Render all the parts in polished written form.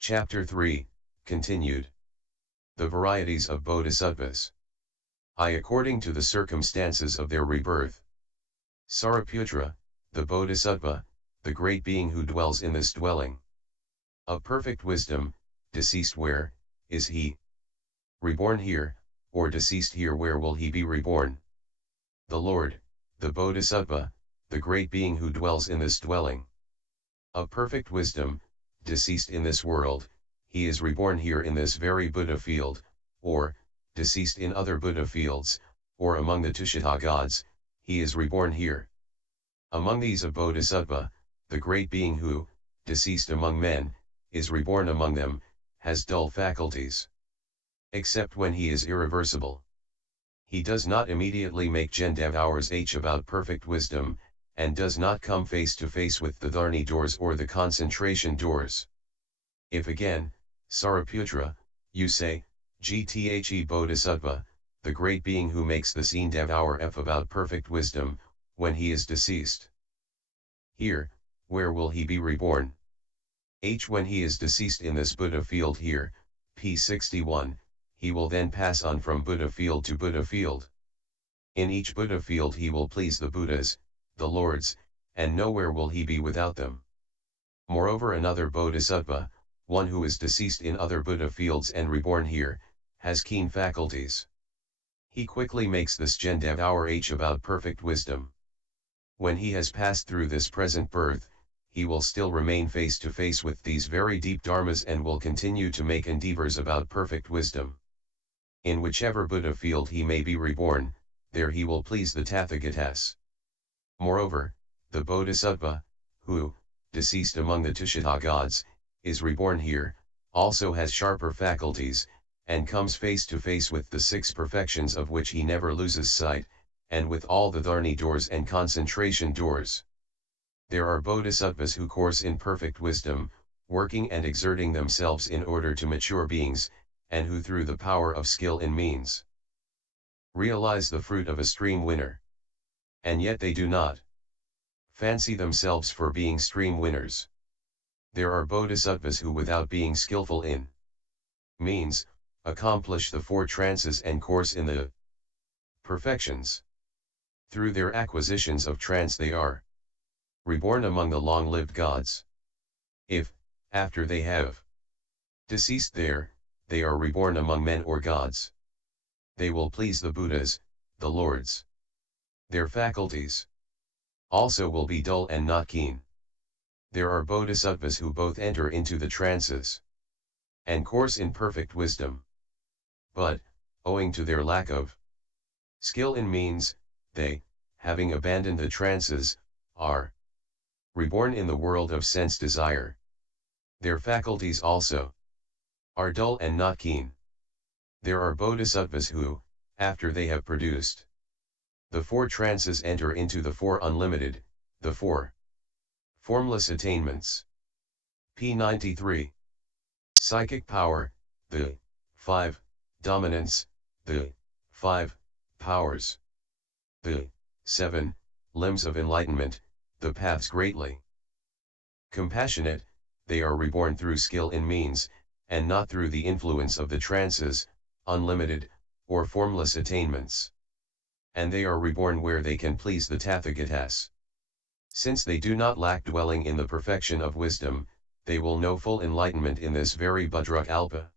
Chapter 3, Continued. The Varieties of Bodhisattvas. I according to the circumstances of their rebirth. Sariputra, the Bodhisattva, the great being who dwells in this dwelling of perfect wisdom, deceased where, is he? Reborn here, or deceased here, where will he be reborn? The Lord, the Bodhisattva, the great being who dwells in this dwelling of perfect wisdom, deceased in this world, he is reborn here in this very Buddha field, or, deceased in other Buddha fields, or among the Tushita gods, he is reborn here. Among these a Bodhisattva, the great being who, deceased among men, is reborn among them, has dull faculties. Except when he is irreversible. He does not immediately make Gendavors H about perfect wisdom, and does not come face to face with the Dharni doors or the concentration doors. If again, Sariputra, you say, Gthe Bodhisattva, the great being who makes the scene devour F about perfect wisdom, when he is deceased. Here, where will he be reborn? H when he is deceased in this Buddha field here, p61, he will then pass on from Buddha field to Buddha field. In each Buddha field he will please the Buddhas, the Lords, and nowhere will he be without them. Moreover, another Bodhisattva, one who is deceased in other Buddha fields and reborn here, has keen faculties. He quickly makes this Gendavor H about perfect wisdom. When he has passed through this present birth, he will still remain face to face with these very deep dharmas and will continue to make endeavors about perfect wisdom. In whichever Buddha field he may be reborn, there he will please the Tathagatas. Moreover, the Bodhisattva, who, deceased among the Tushita gods, is reborn here, also has sharper faculties, and comes face to face with the six perfections of which he never loses sight, and with all the Dharni doors and concentration doors. There are Bodhisattvas who course in perfect wisdom, working and exerting themselves in order to mature beings, and who through the power of skill in means realize the fruit of a stream winner. And yet they do not fancy themselves for being stream winners. There are Bodhisattvas who without being skillful in means, accomplish the four trances and course in the perfections. Through their acquisitions of trance they are reborn among the long-lived gods. If, after they have deceased there, they are reborn among men or gods, they will please the Buddhas, the Lords. Their faculties also will be dull and not keen. There are Bodhisattvas who both enter into the trances and course in perfect wisdom. But, owing to their lack of skill in means, they, having abandoned the trances, are reborn in the world of sense desire. Their faculties also are dull and not keen. There are Bodhisattvas who, after they have produced the four trances, enter into the four unlimited, the four formless attainments. p93. Psychic power, the 5 dominance, the 5 powers, the 7 limbs of enlightenment, the paths greatly compassionate, they are reborn through skill in means, and not through the influence of the trances, unlimited, or formless attainments. And they are reborn where they can please the Tathagatas. Since they do not lack dwelling in the perfection of wisdom, they will know full enlightenment in this very Budruk Alpa.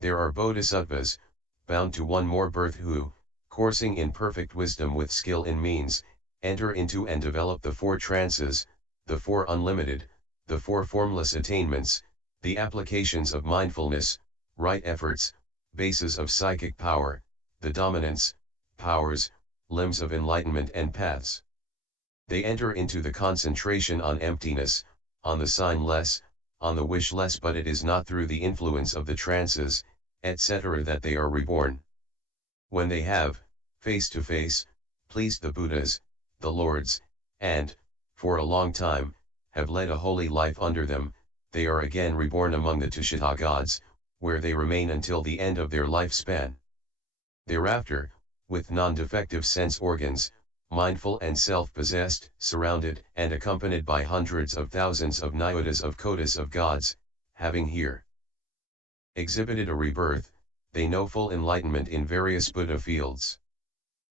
There are Bodhisattvas, bound to one more birth who, coursing in perfect wisdom with skill in means, enter into and develop the four trances, the four unlimited, the four formless attainments, the applications of mindfulness, right efforts, bases of psychic power, the dominance, powers, limbs of enlightenment and paths. They enter into the concentration on emptiness, on the sign less, on the wish less, but it is not through the influence of the trances, etc. that they are reborn. When they have, face to face, pleased the Buddhas, the Lords, and, for a long time, have led a holy life under them, they are again reborn among the Tushita gods, where they remain until the end of their lifespan. Thereafter, with non-defective sense organs, mindful and self-possessed, surrounded and accompanied by hundreds of thousands of nyotas of kotas of gods, having here exhibited a rebirth, they know full enlightenment in various Buddha fields.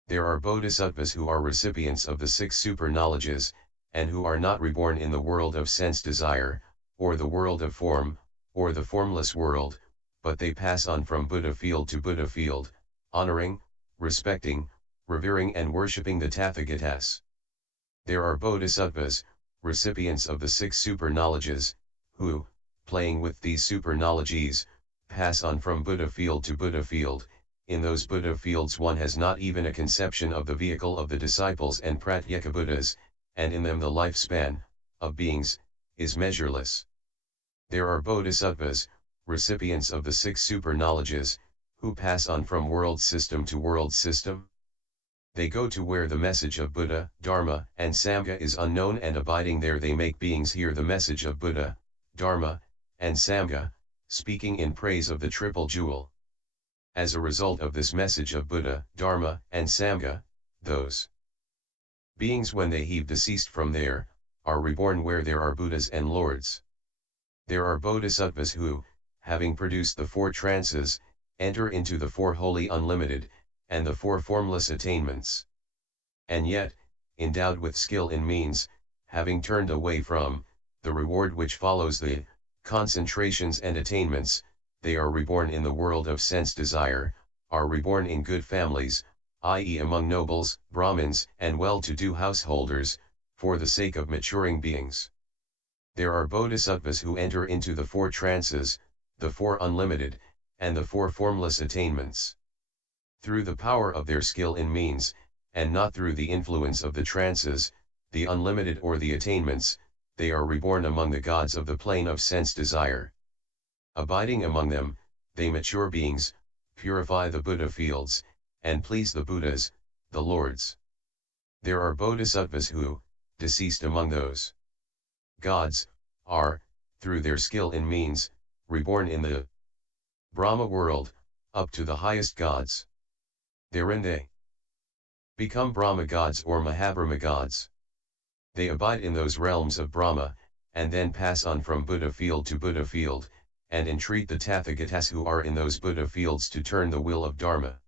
There are bodhisattvas who are recipients of the 6 super knowledges, and who are not reborn in the world of sense desire, or the world of form, or the formless world, but they pass on from Buddha field to Buddha field, honoring, respecting, revering and worshipping the Tathagatas. There are bodhisattvas, recipients of the 6 super knowledges, who, playing with these super knowledges, pass on from Buddha field to Buddha field. In those Buddha fields one has not even a conception of the vehicle of the disciples and Pratyeka Buddhas, and in them the lifespan of beings is measureless. There are bodhisattvas, recipients of the 6 super knowledges, who pass on from world system to world system. They go to where the message of Buddha, Dharma, and Sangha is unknown, and abiding there they make beings hear the message of Buddha, Dharma, and Sangha, speaking in praise of the Triple Jewel. As a result of this message of Buddha, Dharma, and Sangha, those beings, when they have deceased from there, are reborn where there are Buddhas and Lords. There are bodhisattvas who, having produced the 4 trances, enter into the 4 holy unlimited, and the 4 formless attainments. And yet, endowed with skill in means, having turned away from the reward which follows the concentrations and attainments, they are reborn in the world of sense desire, are reborn in good families, i.e. among nobles, Brahmins, and well-to-do householders, for the sake of maturing beings. There are bodhisattvas who enter into the 4 trances, the 4 unlimited, and the 4 formless attainments. Through the power of their skill in means, and not through the influence of the trances, the unlimited or the attainments, they are reborn among the gods of the plane of sense desire. Abiding among them, they mature beings, purify the Buddha fields, and please the Buddhas, the Lords. There are bodhisattvas who, deceased among those gods, are, through their skill in means, reborn in the Brahma world, up to the highest gods. Therein they become Brahma gods or Mahabrahma gods. They abide in those realms of Brahma, and then pass on from Buddha field to Buddha field, and entreat the Tathagatas who are in those Buddha fields to turn the wheel of Dharma.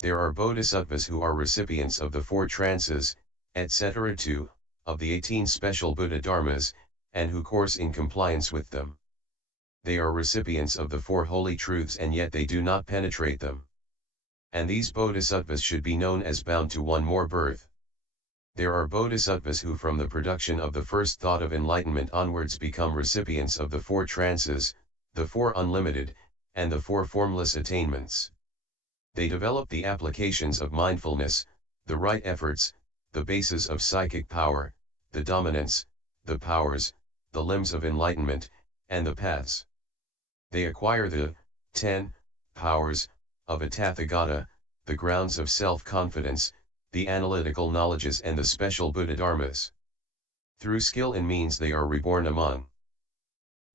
There are bodhisattvas who are recipients of the 4 trances, etc. too, of the 18 special Buddha Dharmas, and who course in compliance with them. They are recipients of the 4 holy truths, and yet they do not penetrate them. And these bodhisattvas should be known as bound to one more birth. There are bodhisattvas who from the production of the first thought of enlightenment onwards become recipients of the 4 trances, the 4 unlimited, and the 4 formless attainments. They develop the applications of mindfulness, the right efforts, the bases of psychic power, the dominance, the powers, the limbs of enlightenment, and the paths. They acquire the 10 powers of a Tathagata, the grounds of self-confidence, the analytical knowledges, and the special Buddha Dharmas. Through skill and means they are reborn among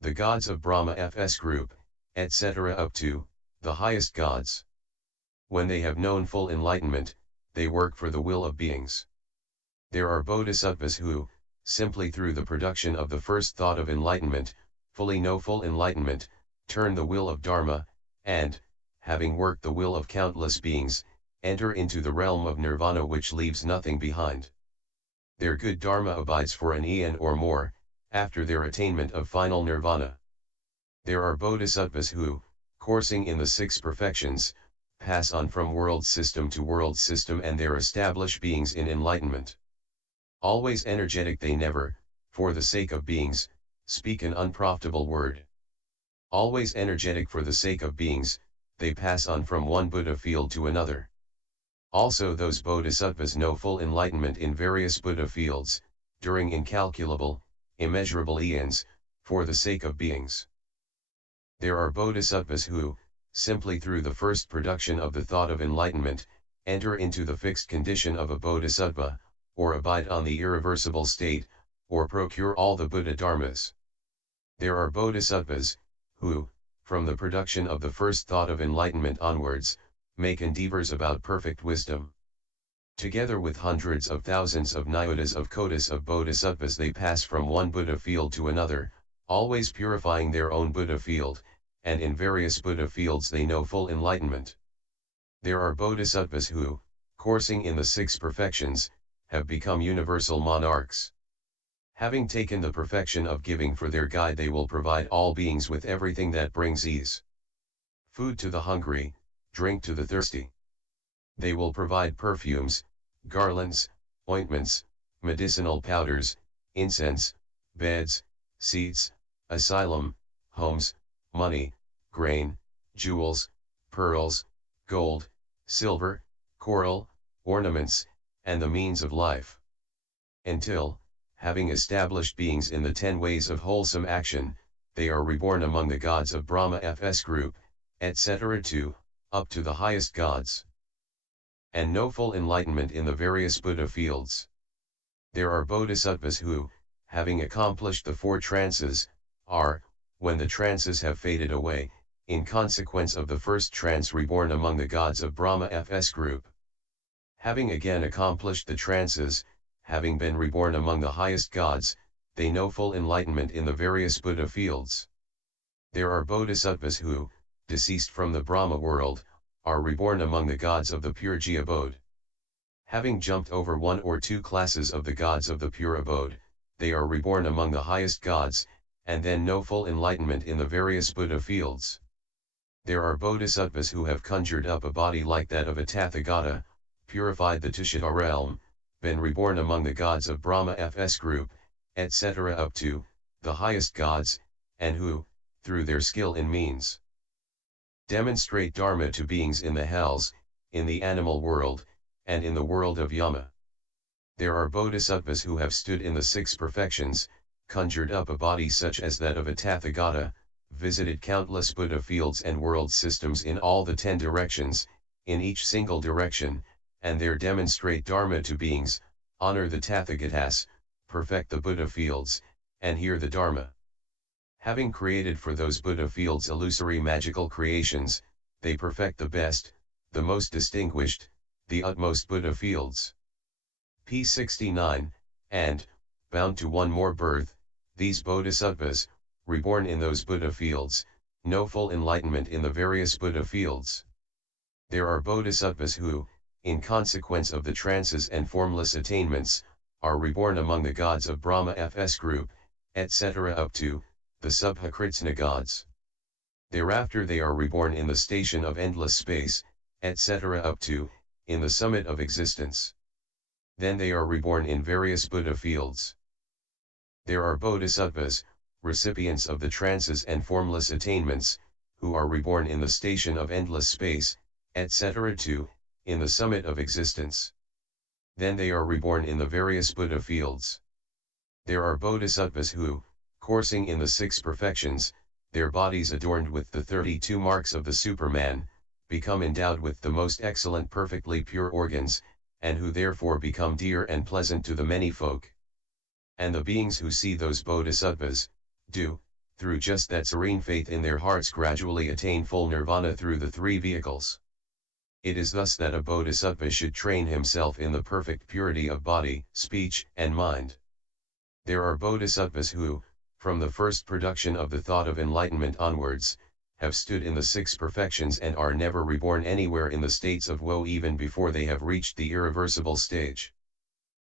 the gods of Brahma FS group, etc. up to the highest gods. When they have known full enlightenment, they work for the will of beings. There are bodhisattvas who, simply through the production of the first thought of enlightenment, fully know full enlightenment, turn the wheel of Dharma, and, having worked the will of countless beings, enter into the realm of nirvana which leaves nothing behind. Their good Dharma abides for an eon or more, after their attainment of final nirvana. There are bodhisattvas who, coursing in the 6 perfections, pass on from world system to world system, and there establish beings in enlightenment. Always energetic, they never, for the sake of beings, speak an unprofitable word. Always energetic for the sake of beings, they pass on from one Buddha field to another. Also those bodhisattvas know full enlightenment in various Buddha fields, during incalculable, immeasurable eons, for the sake of beings. There are bodhisattvas who, simply through the first production of the thought of enlightenment, enter into the fixed condition of a bodhisattva, or abide on the irreversible state, or procure all the Buddha Dharmas. There are bodhisattvas, who, from the production of the first thought of enlightenment onwards, make endeavors about perfect wisdom. Together with hundreds of thousands of nyotas of kotis of bodhisattvas, they pass from one Buddha field to another, always purifying their own Buddha field, and in various Buddha fields they know full enlightenment. There are bodhisattvas who, coursing in the six perfections, have become universal monarchs. Having taken the perfection of giving for their guide, they will provide all beings with everything that brings ease. Food to the hungry, drink to the thirsty. They will provide perfumes, garlands, ointments, medicinal powders, incense, beds, seats, asylum, homes, money, grain, jewels, pearls, gold, silver, coral, ornaments, and the means of life. Until, having established beings in the 10 ways of wholesome action, they are reborn among the gods of Brahma FS group, etc. up to the highest gods. And know full enlightenment in the various Buddha fields. There are bodhisattvas who, having accomplished the 4 trances, are, when the trances have faded away, in consequence of the first trance reborn among the gods of Brahma FS group. Having again accomplished the trances, having been reborn among the highest gods, they know full enlightenment in the various Buddha fields. There are bodhisattvas who, deceased from the Brahma world, are reborn among the gods of the pure Ji abode. Having jumped over 1 or 2 classes of the gods of the pure abode, they are reborn among the highest gods, and then know full enlightenment in the various Buddha fields. There are bodhisattvas who have conjured up a body like that of a Tathagata, purified the Tushita realm, been reborn among the gods of Brahma FS group, etc. up to the highest gods, and who, through their skill in means, demonstrate Dharma to beings in the hells, in the animal world, and in the world of Yama. There are bodhisattvas who have stood in the 6 perfections, conjured up a body such as that of a Tathagata, visited countless Buddha fields and world systems in all the 10 directions, in each single direction, and there demonstrate Dharma to beings, honor the Tathagatas, perfect the Buddha fields, and hear the Dharma. Having created for those Buddha fields illusory magical creations, they perfect the best, the most distinguished, the utmost Buddha fields. p. 69, and, bound to one more birth, these bodhisattvas, reborn in those Buddha fields, know full enlightenment in the various Buddha fields. There are bodhisattvas who, in consequence of the trances and formless attainments, are reborn among the gods of Brahma FS group, etc. up to the Subhakritsna gods. Thereafter they are reborn in the station of endless space, etc. up to, in the summit of existence. Then they are reborn in various Buddha fields. There are bodhisattvas, recipients of the trances and formless attainments, who are reborn in the station of endless space, etc. to, in the summit of existence. Then they are reborn in the various Buddha fields. There are bodhisattvas who, coursing in the 6 perfections, their bodies adorned with the 32 marks of the Superman, become endowed with the most excellent perfectly pure organs, and who therefore become dear and pleasant to the many folk. And the beings who see those bodhisattvas, do, through just that serene faith in their hearts, gradually attain full nirvana through the 3 vehicles. It is thus that a bodhisattva should train himself in the perfect purity of body, speech, and mind. There are bodhisattvas who, from the first production of the thought of enlightenment onwards, have stood in the 6 perfections and are never reborn anywhere in the states of woe even before they have reached the irreversible stage.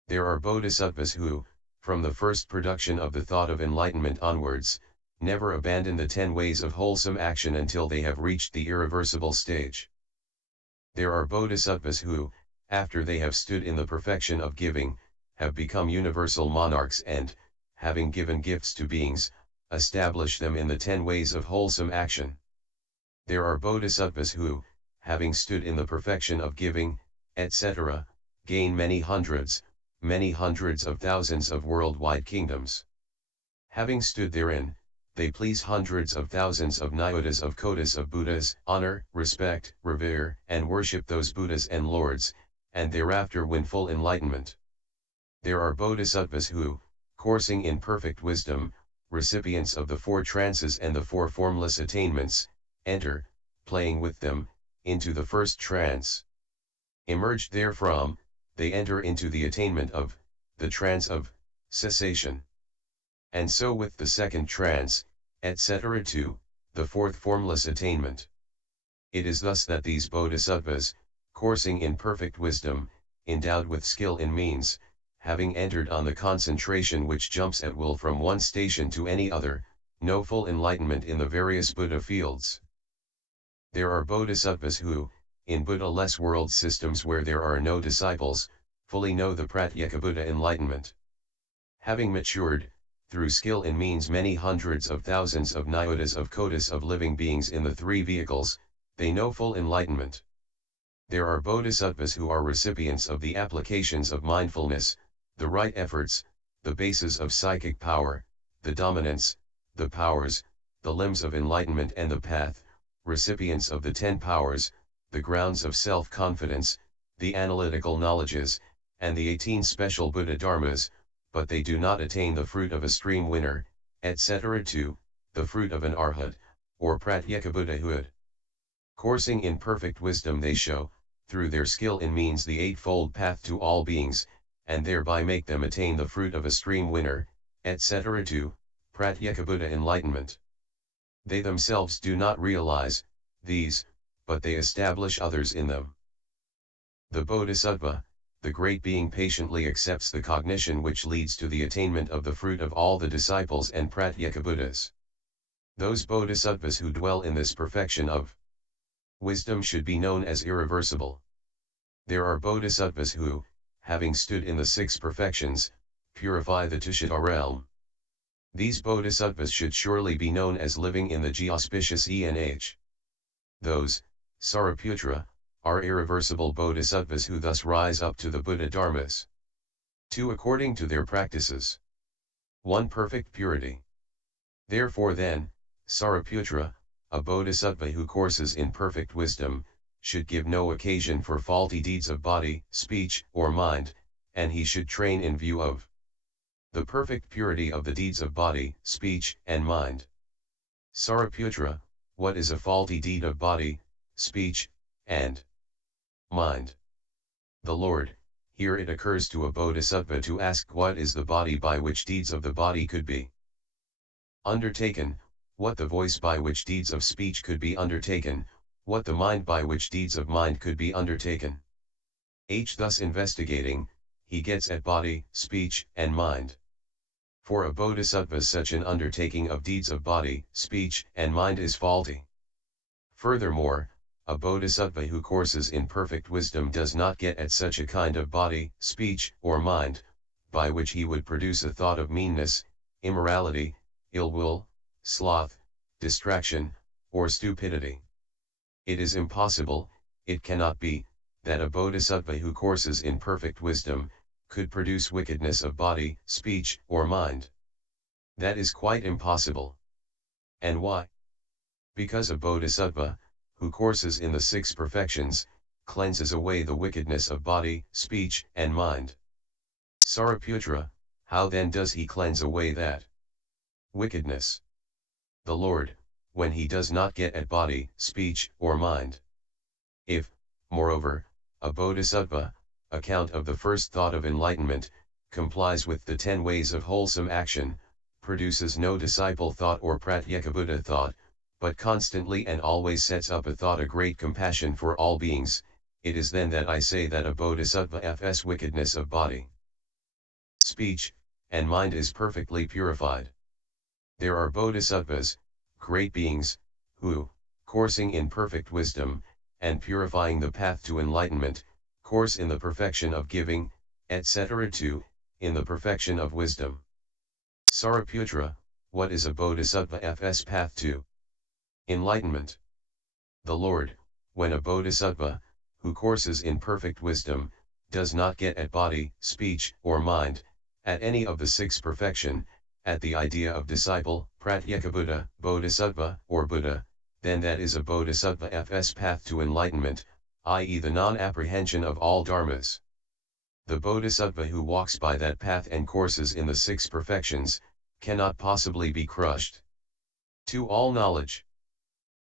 There are bodhisattvas who, from the first production of the thought of enlightenment onwards, never abandon the 10 ways of wholesome action until they have reached the irreversible stage. There are bodhisattvas who, after they have stood in the perfection of giving, have become universal monarchs and, having given gifts to beings, establish them in the 10 ways of wholesome action. There are bodhisattvas who, having stood in the perfection of giving, etc., gain many hundreds of thousands of worldwide kingdoms. Having stood therein, they please hundreds of thousands of nyotas of kotis of Buddhas, honor, respect, revere, and worship those Buddhas and lords, and thereafter win full enlightenment. There are bodhisattvas who, coursing in perfect wisdom, recipients of the 4 trances and the 4 formless attainments, enter, playing with them, into the first trance. Emerged therefrom, they enter into the attainment of the trance of cessation. And so with the second trance, etc. to the fourth formless attainment. It is thus that these bodhisattvas, coursing in perfect wisdom, endowed with skill in means, having entered on the concentration which jumps at will from one station to any other, know full enlightenment in the various Buddha fields. There are bodhisattvas who, in Buddha-less world systems where there are no disciples, fully know the Pratyeka enlightenment. Having matured, through skill in means many hundreds of thousands of nyotas of kotis of living beings in the three vehicles, they know full enlightenment. There are bodhisattvas who are recipients of the applications of mindfulness, the right efforts, the bases of psychic power, the dominance, the powers, the limbs of enlightenment and the path, recipients of the 10 powers, the grounds of self-confidence, the analytical knowledges, and the 18 special Buddha dharmas, but they do not attain the fruit of a stream winner, etc. to the fruit of an arhat, or pratyeka Buddhahood. Coursing in perfect wisdom they show, through their skill in means the eightfold path to all beings, and thereby make them attain the fruit of a stream winner, etc. to Pratyeka Buddha enlightenment. They themselves do not realize these, but they establish others in them. The Bodhisattva, the great being, patiently accepts the cognition which leads to the attainment of the fruit of all the disciples and Pratyeka Buddhas. Those Bodhisattvas who dwell in this perfection of wisdom should be known as irreversible. There are Bodhisattvas who, having stood in the 6 perfections, purify the Tushita realm. These Bodhisattvas should surely be known as living in the G-auspicious ENH. Those, Sariputra, are irreversible Bodhisattvas who thus rise up to the Buddha dharmas. 2. According to their practices. 1. Perfect purity. Therefore then, Sariputra, a Bodhisattva who courses in perfect wisdom, should give no occasion for faulty deeds of body, speech, or mind, and he should train in view of the perfect purity of the deeds of body, speech, and mind. Sariputra, what is a faulty deed of body, speech, and mind? The Lord, here it occurs to a Bodhisattva to ask what is the body by which deeds of the body could be undertaken, what the voice by which deeds of speech could be undertaken, what the mind by which deeds of mind could be undertaken. Thus investigating, he gets at body, speech, and mind. For a Bodhisattva such an undertaking of deeds of body, speech, and mind is faulty. Furthermore, a Bodhisattva who courses in perfect wisdom does not get at such a kind of body, speech, or mind, by which he would produce a thought of meanness, immorality, ill will, sloth, distraction, or stupidity. It is impossible, it cannot be, that a Bodhisattva who courses in perfect wisdom, could produce wickedness of body, speech, or mind. That is quite impossible. And why? Because a Bodhisattva, who courses in the 6 perfections, cleanses away the wickedness of body, speech, and mind. Sariputra, how then does he cleanse away that wickedness? The Lord, when he does not get at body, speech, or mind. If, moreover, a Bodhisattva, account of the first thought of enlightenment, complies with the 10 ways of wholesome action, produces no disciple thought or Pratyeka Buddha thought, but constantly and always sets up a thought of great compassion for all beings, it is then that I say that a Bodhisattva's wickedness of body, speech, and mind is perfectly purified. There are Bodhisattvas, great beings, who, coursing in perfect wisdom, and purifying the path to enlightenment, course in the perfection of giving, etc. to, in the perfection of wisdom. Sariputra, what is a Bodhisattva's path to enlightenment? The Lord, when a Bodhisattva, who courses in perfect wisdom, does not get at body, speech, or mind, at any of the 6 perfection, at the idea of disciple, Pratyeka Buddha, Bodhisattva, or Buddha, then that is a Bodhisattva's path to enlightenment, i.e. the non-apprehension of all dharmas. The Bodhisattva who walks by that path and courses in the 6 perfections, cannot possibly be crushed. To all knowledge.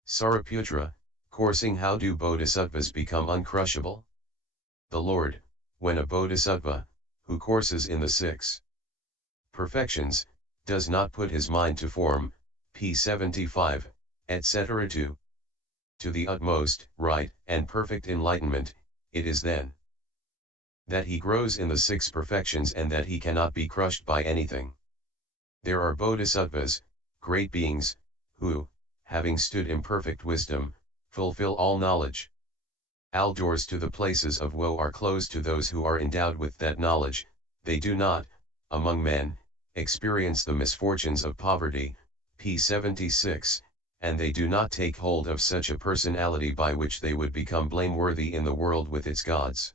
Sariputra, coursing, how do Bodhisattvas become uncrushable? The Lord, when a Bodhisattva, who courses in the 6 perfections, does not put his mind to form, p75, etc. to the utmost, right, and perfect enlightenment, it is then that he grows in the six perfections and that he cannot be crushed by anything. There are bodhisattvas, great beings, who, having stood in perfect wisdom, fulfill all knowledge. All doors to the places of woe are closed to those who are endowed with that knowledge. They do not, among men, experience the misfortunes of poverty, p76, and they do not take hold of such a personality by which they would become blameworthy in the world with its gods.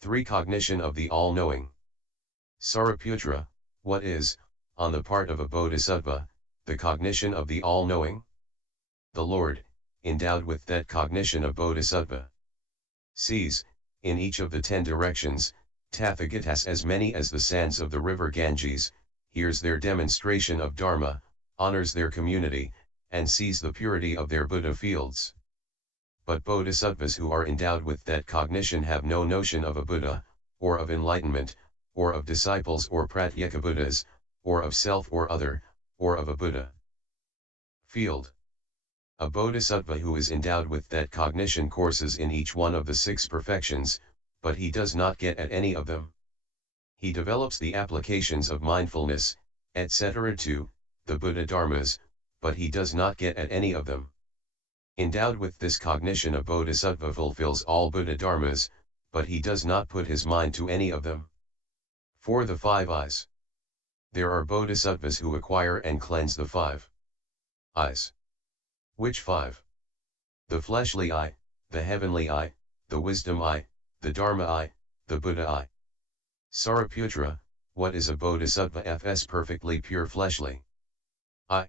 3. Cognition of the all-knowing. Sariputra, what is, on the part of a bodhisattva, the cognition of the all-knowing? The Lord, endowed with that cognition of bodhisattva, sees, in each of the 10 directions, Tathagatas as many as the sands of the river Ganges, hears their demonstration of Dharma, honors their community, and sees the purity of their Buddha fields. But bodhisattvas who are endowed with that cognition have no notion of a Buddha, or of enlightenment, or of disciples or pratyeka Buddhas, or of self or other, or of a Buddha field. A bodhisattva who is endowed with that cognition courses in each one of the 6 perfections, but he does not get at any of them. He develops the applications of mindfulness, etc. to the Buddha Dharmas, but he does not get at any of them. Endowed with this cognition, a bodhisattva fulfills all Buddha Dharmas, but he does not put his mind to any of them. 4. The 5 eyes. There are bodhisattvas who acquire and cleanse the 5 eyes. Which 5? The fleshly eye, the heavenly eye, the wisdom eye, the Dharma eye, the Buddha eye. Sariputra, what is a bodhisattva fs perfectly pure fleshly eye?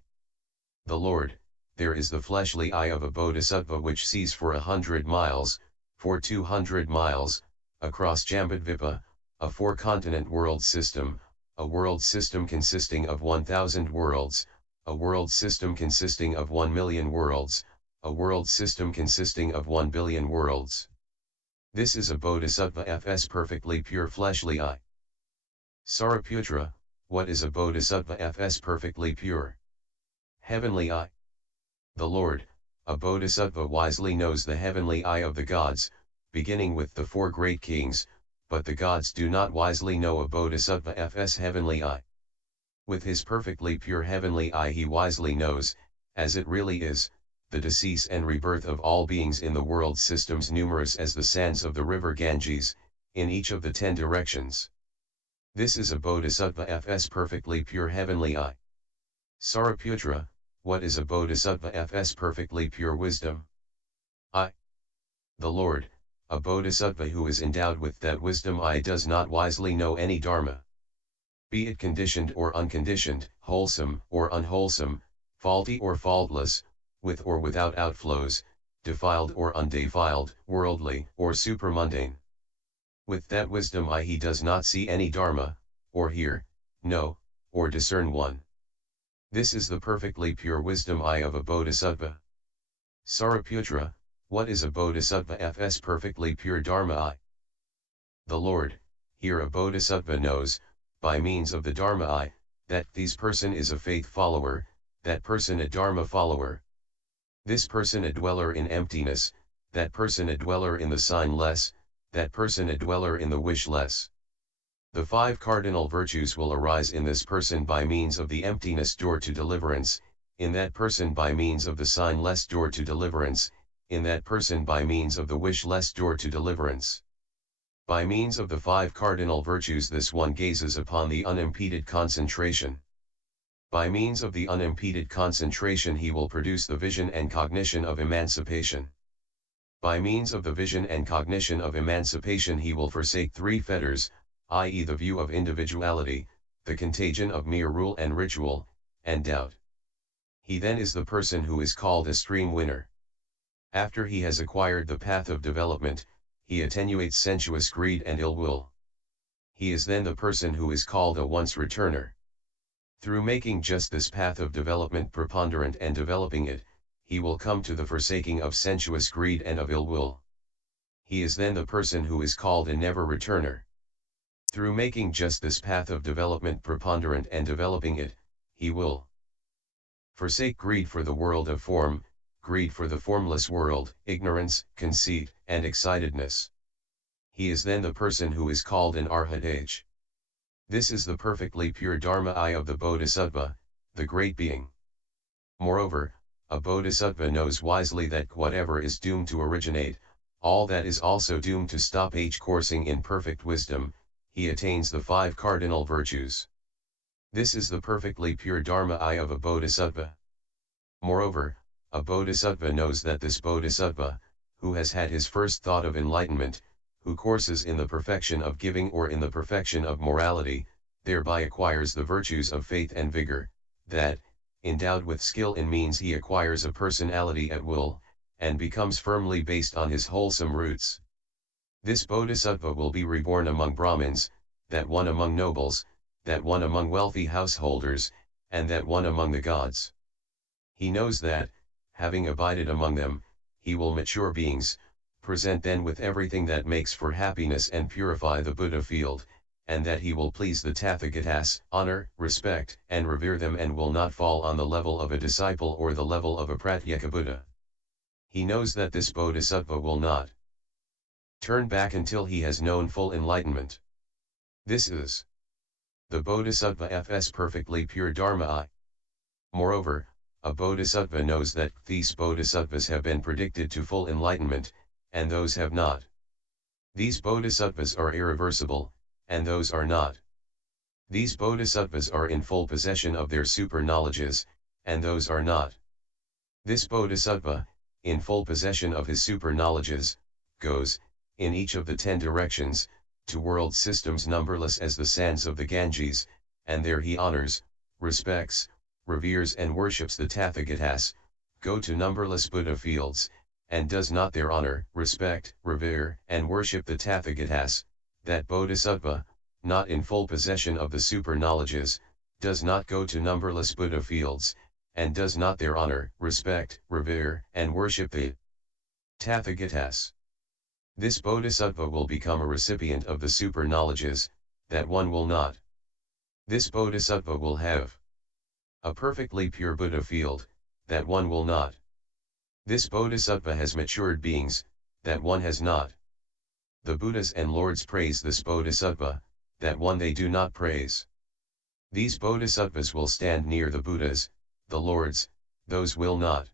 The Lord, there is the fleshly eye of a bodhisattva which sees for 100 miles, for 200 miles, across Jambudvipa, a 4-continent world system, a world system consisting of 1,000 worlds, a world system consisting of 1 million worlds, a world system consisting of 1 billion worlds. This is a bodhisattva fs perfectly pure fleshly eye. Sariputra, what is a bodhisattva fs perfectly pure heavenly eye? The Lord, a bodhisattva wisely knows the heavenly eye of the gods, beginning with the 4 great kings, but the gods do not wisely know a bodhisattva fs heavenly eye. With his perfectly pure heavenly eye he wisely knows, as it really is, the decease and rebirth of all beings in the world systems numerous as the sands of the river Ganges, in each of the 10 directions. This is a bodhisattva fs perfectly pure heavenly eye. Sariputra, what is a bodhisattva fs perfectly pure wisdom eye? The Lord, a bodhisattva who is endowed with that wisdom eye does not wisely know any dharma, be it conditioned or unconditioned, wholesome or unwholesome, faulty or faultless, with or without outflows, defiled or undefiled, worldly or supramundane. With that wisdom eye he does not see any dharma, or hear, know, or discern one. This is the perfectly pure wisdom eye of a bodhisattva. Sariputra, what is a bodhisattva fs perfectly pure dharma eye? The Lord, here a bodhisattva knows, by means of the dharma eye, that this person is a faith follower, that person a dharma follower. This person a dweller in emptiness, that person a dweller in the sign-less, that person a dweller in the wish-less. The 5 cardinal virtues will arise in this person by means of the emptiness door to deliverance, in that person by means of the sign-less door to deliverance, in that person by means of the wish-less door to deliverance. By means of the 5 cardinal virtues this one gazes upon the unimpeded concentration. By means of the unimpeded concentration he will produce the vision and cognition of emancipation. By means of the vision and cognition of emancipation he will forsake 3 fetters, i.e. the view of individuality, the contagion of mere rule and ritual, and doubt. He then is the person who is called a stream winner. After he has acquired the path of development, he attenuates sensuous greed and ill will. He is then the person who is called a once returner. Through making just this path of development preponderant and developing it, he will come to the forsaking of sensuous greed and of ill will. He is then the person who is called a never returner. Through making just this path of development preponderant and developing it, he will forsake greed for the world of form, greed for the formless world, ignorance, conceit, and excitedness. He is then the person who is called an Arhat. This is the perfectly pure Dharma eye of the Bodhisattva, the great being. Moreover, a Bodhisattva knows wisely that whatever is doomed to originate, all that is also doomed to stop. Coursing in perfect wisdom, he attains the 5 cardinal virtues. This is the perfectly pure Dharma eye of a Bodhisattva. Moreover, a Bodhisattva knows that this Bodhisattva, who has had his first thought of enlightenment, who courses in the perfection of giving or in the perfection of morality, thereby acquires the virtues of faith and vigor, that, endowed with skill in means, he acquires a personality at will, and becomes firmly based on his wholesome roots. This Bodhisattva will be reborn among Brahmins, that one among nobles, that one among wealthy householders, and that one among the gods. He knows that, having abided among them, he will mature beings, present then with everything that makes for happiness and purify the Buddha field, and that he will please the Tathagatas, honor, respect, and revere them, and will not fall on the level of a disciple or the level of a Pratyeka Buddha. He knows that this Bodhisattva will not turn back until he has known full enlightenment. This is the Bodhisattva's perfectly pure Dharma eye. Moreover, a Bodhisattva knows that these Bodhisattvas have been predicted to full enlightenment, and those have not. These Bodhisattvas are irreversible, and those are not. These Bodhisattvas are in full possession of their super knowledges, and those are not. This Bodhisattva, in full possession of his super knowledges, goes, in each of the 10 directions, to world systems numberless as the sands of the Ganges, and there he honors, respects, reveres and worships the Tathagatas, go to numberless Buddha fields, and does not there honor, respect, revere, and worship the Tathagatas. That Bodhisattva, not in full possession of the super knowledges, does not go to numberless Buddha fields, and does not there honor, respect, revere, and worship the Tathagatas. This Bodhisattva will become a recipient of the super knowledges, that one will not. This Bodhisattva will have a perfectly pure Buddha field, that one will not. This Bodhisattva has matured beings, that one has not. The Buddhas and Lords praise this Bodhisattva, that one they do not praise. These Bodhisattvas will stand near the Buddhas, the Lords, those will not.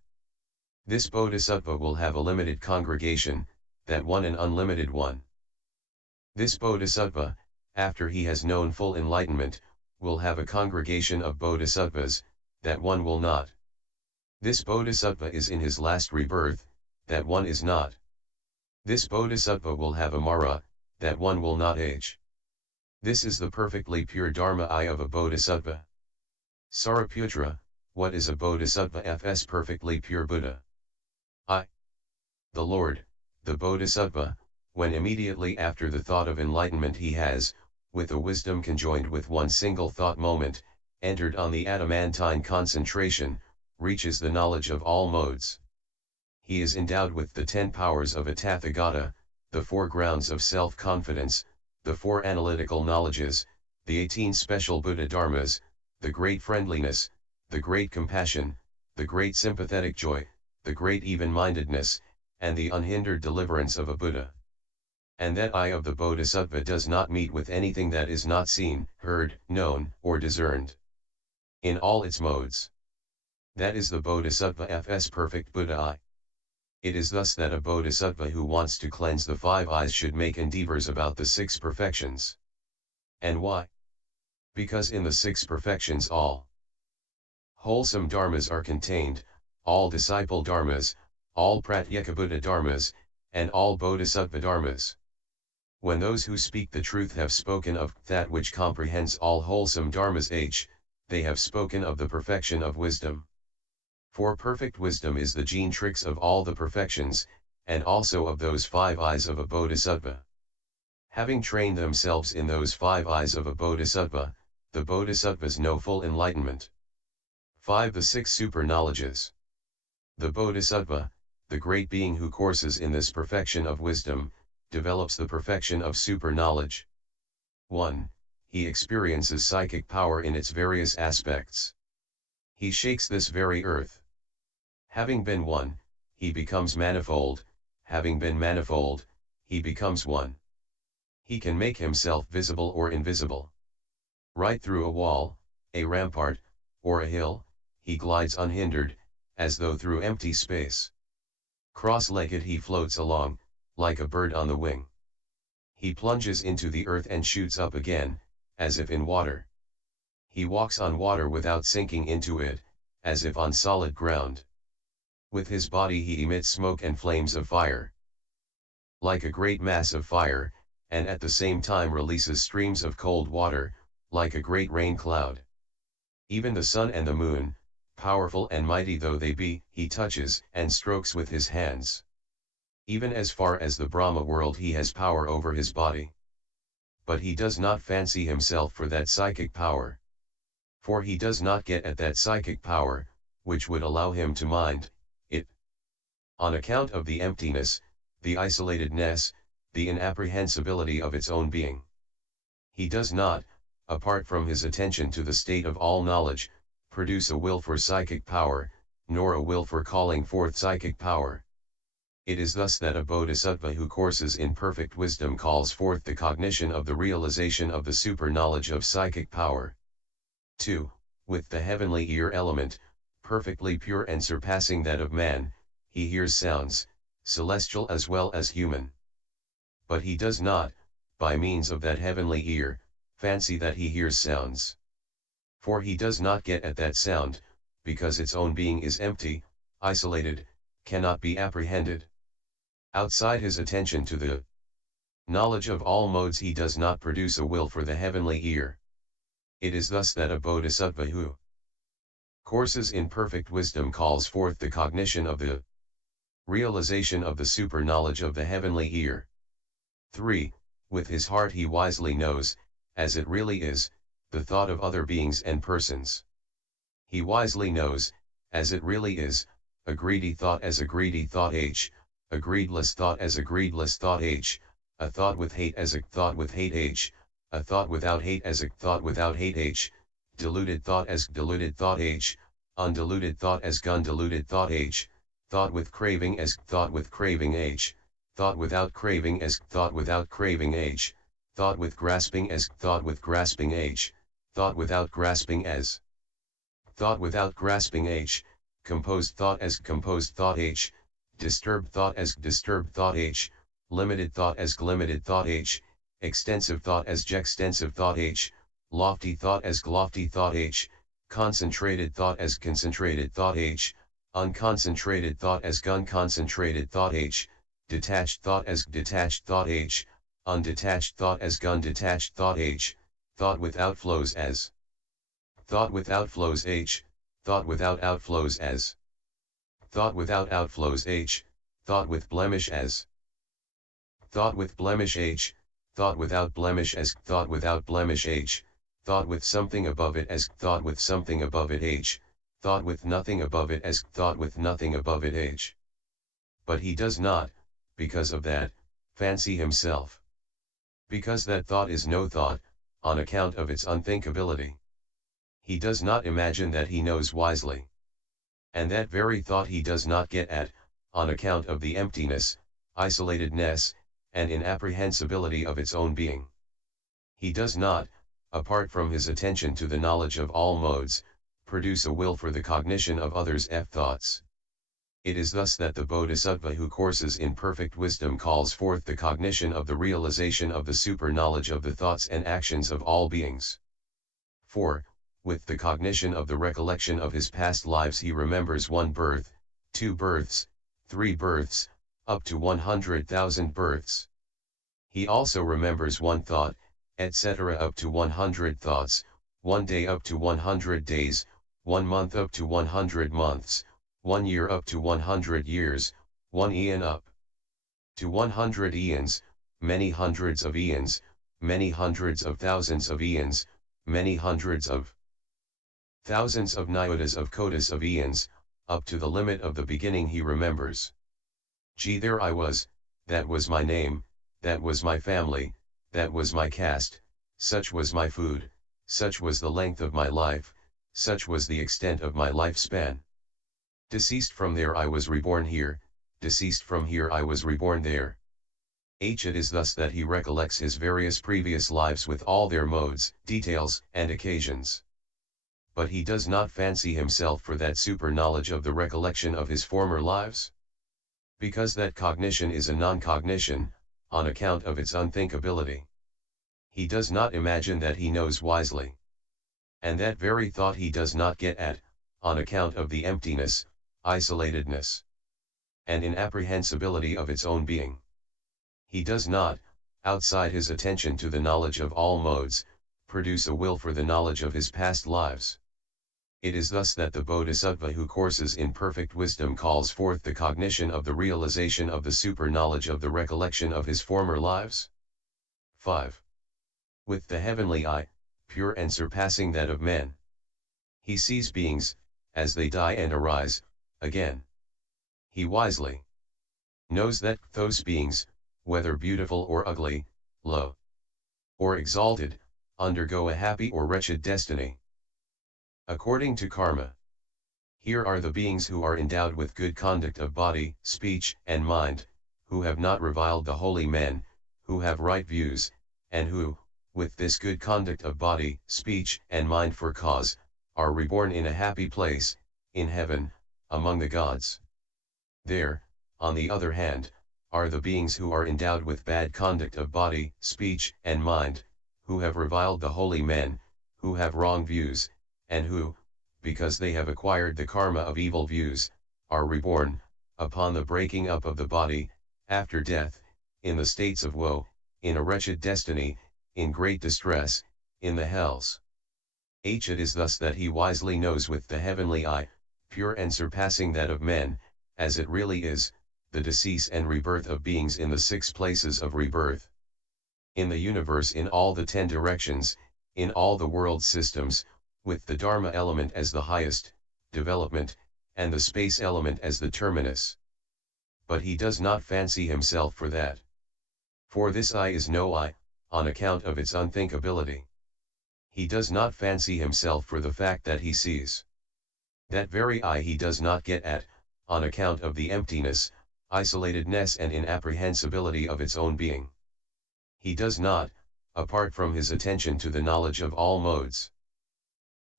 This Bodhisattva will have a limited congregation, that one an unlimited one. This Bodhisattva, after he has known full enlightenment, will have a congregation of Bodhisattvas, that one will not. This Bodhisattva is in his last rebirth, that one is not. This Bodhisattva will have a Mara, that one will not age. This is the perfectly pure Dharma eye of a Bodhisattva. Sariputra, what is a Bodhisattva's perfectly pure Buddha? I. The Lord, the Bodhisattva, when immediately after the thought of enlightenment he has, with a wisdom conjoined with one single thought moment, entered on the adamantine concentration, reaches the knowledge of all modes. He is endowed with the 10 powers of a Tathagata, the 4 grounds of self-confidence, the 4 analytical knowledges, the 18 special Buddha Dharmas, the great friendliness, the great compassion, the great sympathetic joy, the great even-mindedness, and the unhindered deliverance of a Buddha. And that eye of the Bodhisattva does not meet with anything that is not seen, heard, known, or discerned. In all its modes. That is the Bodhisattva's perfect Buddha eye. It is thus that a Bodhisattva who wants to cleanse the 5 eyes should make endeavors about the 6 perfections. And why? Because in the 6 perfections all wholesome dharmas are contained, all disciple dharmas, all Pratyeka Buddha dharmas, and all Bodhisattva dharmas. When those who speak the truth have spoken of that which comprehends all wholesome dharmas, they have spoken of the perfection of wisdom. For perfect wisdom is the gene-trix of all the perfections, and also of those 5 eyes of a Bodhisattva. Having trained themselves in those 5 eyes of a Bodhisattva, the Bodhisattvas know full enlightenment. 5. The 6 super knowledges. The Bodhisattva, the great being who courses in this perfection of wisdom, develops the perfection of super knowledge. 1. He experiences psychic power in its various aspects. He shakes this very earth. Having been one, he becomes manifold, having been manifold, he becomes one. He can make himself visible or invisible. Right through a wall, a rampart, or a hill, he glides unhindered, as though through empty space. Cross-legged he floats along, like a bird on the wing. He plunges into the earth and shoots up again, as if in water. He walks on water without sinking into it, as if on solid ground. With his body he emits smoke and flames of fire. Like a great mass of fire, and at the same time releases streams of cold water, like a great rain cloud. Even the sun and the moon, powerful and mighty though they be, he touches and strokes with his hands. Even as far as the Brahma world he has power over his body. But he does not fancy himself for that psychic power. For he does not get at that psychic power, which would allow him to mind it. On account of the emptiness, the isolatedness, the inapprehensibility of its own being. He does not, apart from his attention to the state of all knowledge, produce a will for psychic power, nor a will for calling forth psychic power. It is thus that a bodhisattva who courses in perfect wisdom calls forth the cognition of the realization of the super-knowledge of psychic power. 2. With the heavenly ear element, perfectly pure and surpassing that of man, he hears sounds, celestial as well as human. But he does not, by means of that heavenly ear, fancy that he hears sounds. For he does not get at that sound, because its own being is empty, isolated, cannot be apprehended. Outside his attention to the knowledge of all modes he does not produce a will for the heavenly ear. It is thus that a bodhisattva who courses in perfect wisdom calls forth the cognition of the realization of the super-knowledge of the heavenly ear. 3. With his heart he wisely knows, as it really is, the thought of other beings and persons. He wisely knows, as it really is, a greedy thought as a greedy thought h, a greedless thought as a greedless thought h, a thought with hate as a thought with hate h, a thought without hate as a thought without hate h, diluted thought as diluted thought h, undiluted thought as undiluted thought h, thought with craving as thought with craving h, thought without craving as thought without craving h, thought with grasping as thought with grasping h, thought without grasping as thought without grasping h, composed thought as composed thought h, disturbed thought as disturbed thought h, limited thought as limited thought h, extensive thought as extensive thought h, lofty thought as lofty thought h, concentrated thought as concentrated thought h, unconcentrated thought as unconcentrated thought h, detached thought as detached thought h, undetached thought as undetached thought h, thought with outflows as thought with outflows h, thought without outflows as thought without outflows h, thought with blemish as thought with blemish h, thought without blemish as thought without blemish h, thought with something above it as thought with something above it h, thought with nothing above it as thought with nothing above it h. But he does not, because of that, fancy himself. Because that thought is no thought, on account of its unthinkability. He does not imagine that he knows wisely. And that very thought he does not get at, on account of the emptiness, isolatedness, and inapprehensibility of its own being. He does not, apart from his attention to the knowledge of all modes, produce a will for the cognition of others' thoughts. It is thus that the bodhisattva who courses in perfect wisdom calls forth the cognition of the realization of the super-knowledge of the thoughts and actions of all beings. 4. With the cognition of the recollection of his past lives he remembers 1 birth, 2 births, 3 births, up to 100,000 births. He also remembers 1 thought, etc. up to 100 thoughts, 1 day up to 100 days, 1 month up to 100 months, 1 year up to 100 years, 1 eon up to 100 eons, many hundreds of eons, many hundreds of thousands of eons, many hundreds of thousands of nyotas of kotis of eons, up to the limit of the beginning he remembers. Gee, there I was, that was my name, that was my family, that was my caste, such was my food, such was the length of my life, such was the extent of my lifespan. Deceased from there I was reborn here, deceased from here I was reborn there. It is thus that he recollects his various previous lives with all their modes, details, and occasions. But he does not fancy himself for that super knowledge of the recollection of his former lives. Because that cognition is a non-cognition, on account of its unthinkability. He does not imagine that he knows wisely. And that very thought he does not get at, on account of the emptiness, isolatedness, and inapprehensibility of its own being. He does not, outside his attention to the knowledge of all modes, produce a will for the knowledge of his past lives. It is thus that the Bodhisattva who courses in perfect wisdom calls forth the cognition of the realization of the super-knowledge of the recollection of his former lives. 5. With the heavenly eye, pure and surpassing that of men, he sees beings, as they die and arise, again. He wisely knows that those beings, whether beautiful or ugly, low or exalted, undergo a happy or wretched destiny. According to karma, here are the beings who are endowed with good conduct of body, speech, and mind, who have not reviled the holy men, who have right views, and who, with this good conduct of body, speech, and mind for cause, are reborn in a happy place, in heaven, among the gods. There, on the other hand, are the beings who are endowed with bad conduct of body, speech, and mind, who have reviled the holy men, who have wrong views, and who, because they have acquired the karma of evil views, are reborn, upon the breaking up of the body, after death, in the states of woe, in a wretched destiny, in great distress, in the hells. It is thus that he wisely knows with the heavenly eye, pure and surpassing that of men, as it really is, the decease and rebirth of beings in the 6 places of rebirth. In the universe, in all the 10 directions, in all the world systems, with the Dharma element as the highest development, and the space element as the terminus. But he does not fancy himself for that. For this eye is no eye, on account of its unthinkability. He does not fancy himself for the fact that he sees. That very eye he does not get at, on account of the emptiness, isolatedness and inapprehensibility of its own being. He does not, apart from his attention to the knowledge of all modes,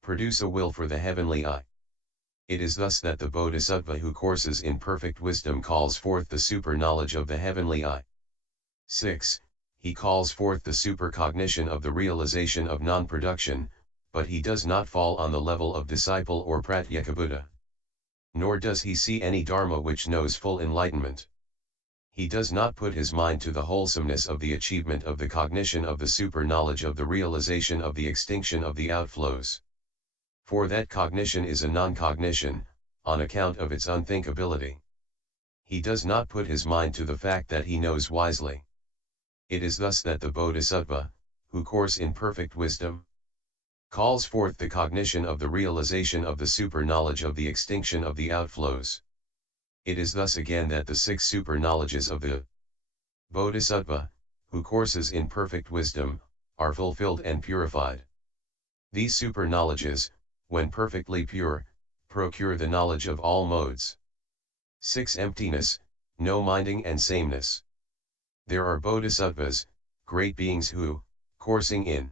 produce a will for the heavenly eye. It is thus that the Bodhisattva who courses in perfect wisdom calls forth the super-knowledge of the heavenly eye. 6. He calls forth the supercognition of the realization of non-production, but he does not fall on the level of disciple or Pratyekabuddha. Nor does he see any dharma which knows full enlightenment. He does not put his mind to the wholesomeness of the achievement of the cognition of the super-knowledge of the realization of the extinction of the outflows. For that cognition is a non-cognition, on account of its unthinkability. He does not put his mind to the fact that he knows wisely. It is thus that the Bodhisattva, who course in perfect wisdom, calls forth the cognition of the realization of the super-knowledge of the extinction of the outflows. It is thus again that the 6 super-knowledges of the Bodhisattva, who courses in perfect wisdom, are fulfilled and purified. These super-knowledges, when perfectly pure, procure the knowledge of all modes. 6. Emptiness, no minding and sameness. There are Bodhisattvas, great beings who, coursing in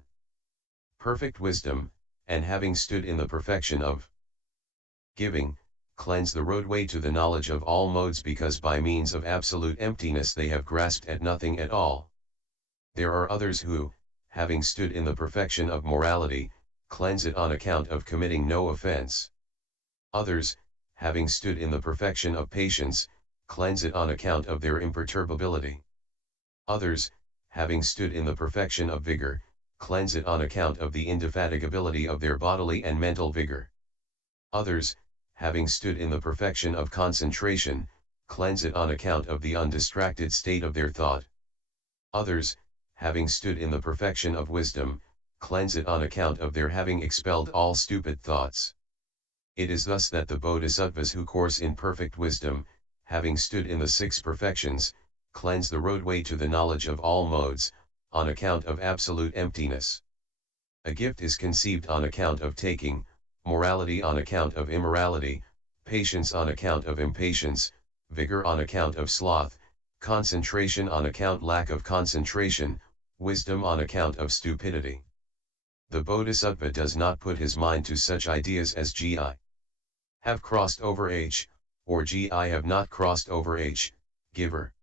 perfect wisdom, and having stood in the perfection of giving, cleanse the roadway to the knowledge of all modes, because by means of absolute emptiness they have grasped at nothing at all. There are others who, having stood in the perfection of morality, cleanse it on account of committing no offense. Others, having stood in the perfection of patience, cleanse it on account of their imperturbability. Others, having stood in the perfection of vigor, cleanse it on account of the indefatigability of their bodily and mental vigor. Others, having stood in the perfection of concentration, cleanse it on account of the undistracted state of their thought. Others, having stood in the perfection of wisdom, cleanse it on account of their having expelled all stupid thoughts. It is thus that the Bodhisattvas who course in perfect wisdom, having stood in the 6 perfections, cleanse the roadway to the knowledge of all modes, on account of absolute emptiness. A gift is conceived on account of taking, morality on account of immorality, patience on account of impatience, vigor on account of sloth, concentration on account lack of concentration, wisdom on account of stupidity. The Bodhisattva does not put his mind to such ideas as "I have crossed over H," or "I have not crossed over H, giver,"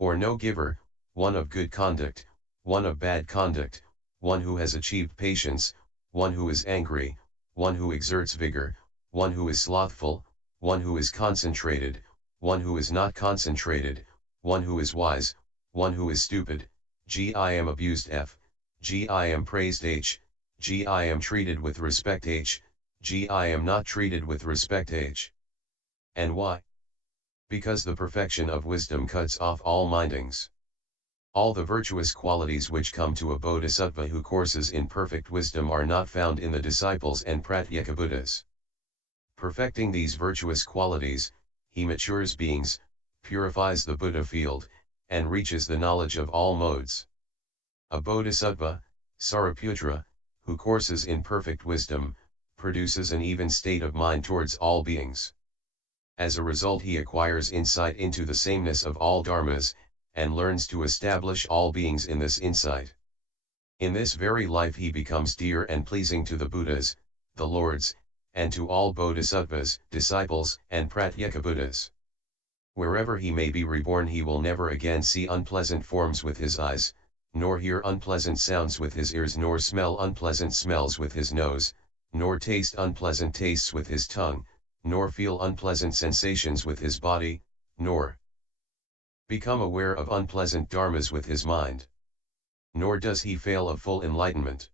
or no giver, one of good conduct, one of bad conduct, one who has achieved patience, one who is angry, one who exerts vigor, one who is slothful, one who is concentrated, one who is not concentrated, one who is wise, one who is stupid. I am abused F, I am praised H, I am treated with respect H, I am not treated with respect H. And why? Because the perfection of wisdom cuts off all mindings. All the virtuous qualities which come to a bodhisattva who courses in perfect wisdom are not found in the disciples and pratyeka Buddhas. Perfecting these virtuous qualities, he matures beings, purifies the Buddha field, and reaches the knowledge of all modes. A bodhisattva, Sariputra, who courses in perfect wisdom, produces an even state of mind towards all beings. As a result, he acquires insight into the sameness of all dharmas, and learns to establish all beings in this insight. In this very life he becomes dear and pleasing to the Buddhas, the Lords, and to all bodhisattvas, disciples, and pratyeka Buddhas. Wherever he may be reborn, he will never again see unpleasant forms with his eyes, nor hear unpleasant sounds with his ears, nor smell unpleasant smells with his nose, nor taste unpleasant tastes with his tongue, nor feel unpleasant sensations with his body, nor become aware of unpleasant dharmas with his mind. Nor does he fail of full enlightenment.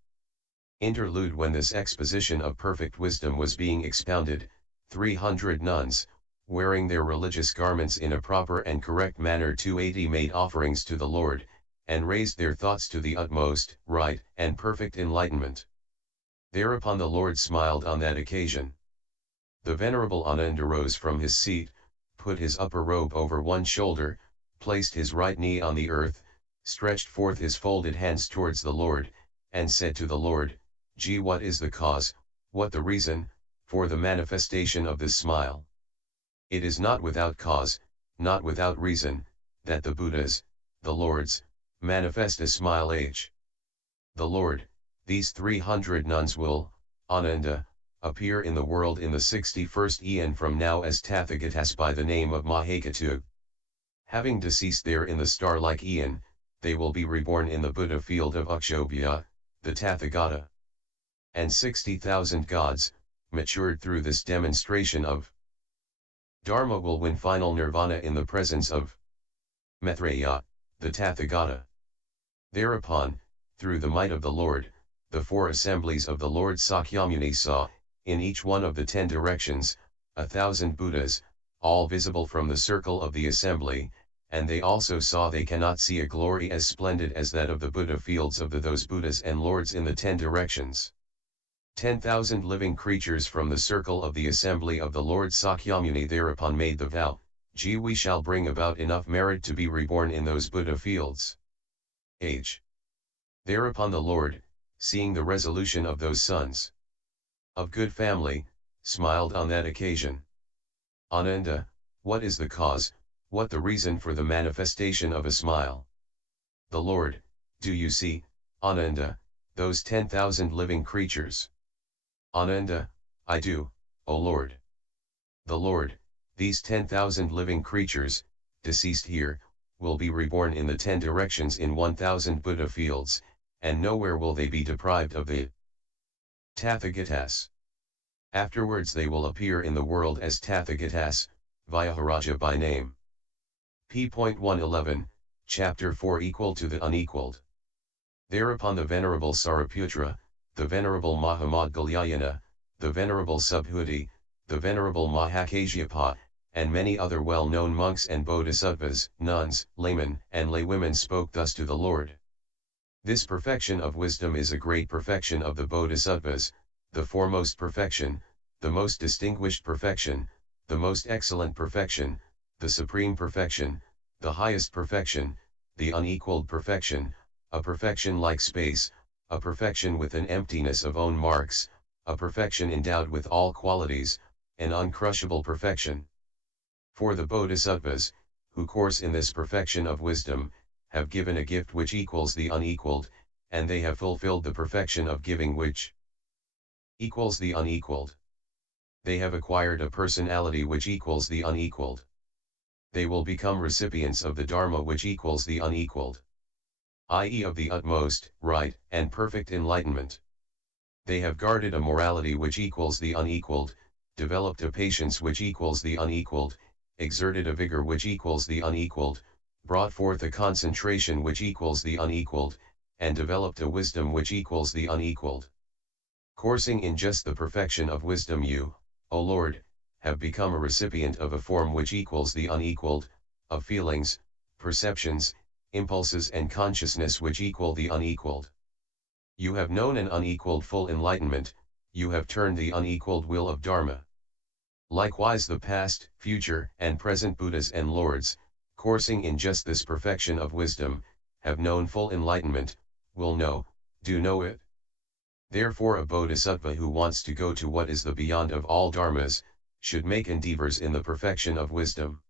Interlude. When this exposition of perfect wisdom was being expounded, 300 nuns, wearing their religious garments in a proper and correct manner 280 made offerings to the Lord, and raised their thoughts to the utmost, right, and perfect enlightenment. Thereupon the Lord smiled on that occasion. The Venerable Ananda rose from his seat, put his upper robe over one shoulder, placed his right knee on the earth, stretched forth his folded hands towards the Lord, and said to the Lord, what is the cause, what the reason, for the manifestation of this smile? It is not without cause, not without reason, that the Buddhas, the Lords, manifest a smile H. The Lord, these 300 nuns will, Ananda, appear in the world in the 61st eon from now as Tathagatas by the name of Mahākatug. Having deceased there in the star-like eon, they will be reborn in the Buddha field of Akshobhya, the Tathagata. And 60,000 gods, matured through this demonstration of Dharma, will win final nirvana in the presence of Maitreya, the Tathagata. Thereupon, through the might of the Lord, the 4 assemblies of the Lord Sakyamuni saw, in each one of the 10 directions, 1,000 Buddhas, all visible from the circle of the assembly, and they also saw they cannot see a glory as splendid as that of the Buddha fields of those Buddhas and Lords in the 10 directions. 10,000 living creatures from the circle of the assembly of the Lord Sakyamuni thereupon made the vow, we shall bring about enough merit to be reborn in those Buddha fields. H. Thereupon the Lord, seeing the resolution of those sons of good family, smiled on that occasion. Ananda, what is the cause, what the reason for the manifestation of a smile? The Lord, do you see, Ananda, those 10,000 living creatures? Ananda, I do, O Lord. The Lord, these 10,000 living creatures, deceased here, will be reborn in the 10 directions in 1,000 Buddha fields, and nowhere will they be deprived of the Tathagatas. Afterwards they will appear in the world as Tathagatas, Vyaharaja by name. p.111, Chapter 4 Equal to the Unequaled. Thereupon the Venerable Sariputra, the Venerable Mahamoggallāyana, the Venerable Subhuti, the Venerable Mahākāsyapa, and many other well-known monks and bodhisattvas, nuns, laymen, and laywomen spoke thus to the Lord. This perfection of wisdom is a great perfection of the bodhisattvas, the foremost perfection, the most distinguished perfection, the most excellent perfection, the supreme perfection, the highest perfection, the unequaled perfection, a perfection like space, a perfection with an emptiness of own marks, a perfection endowed with all qualities, an uncrushable perfection. For the bodhisattvas, who course in this perfection of wisdom, have given a gift which equals the unequaled, and they have fulfilled the perfection of giving which equals the unequaled. They have acquired a personality which equals the unequaled. They will become recipients of the Dharma which equals the unequaled, i.e. of the utmost, right, and perfect enlightenment. They have guarded a morality which equals the unequaled, developed a patience which equals the unequaled, exerted a vigor which equals the unequaled, brought forth a concentration which equals the unequaled, and developed a wisdom which equals the unequaled. Coursing in just the perfection of wisdom, you, O Lord, have become a recipient of a form which equals the unequaled, of feelings, perceptions, impulses and consciousness which equal the unequaled. You have known an unequaled full enlightenment, you have turned the unequaled will of Dharma. Likewise the past, future, and present Buddhas and Lords, coursing in just this perfection of wisdom, have known full enlightenment, will know, do know it. Therefore a bodhisattva who wants to go to what is the beyond of all dharmas, should make endeavors in the perfection of wisdom.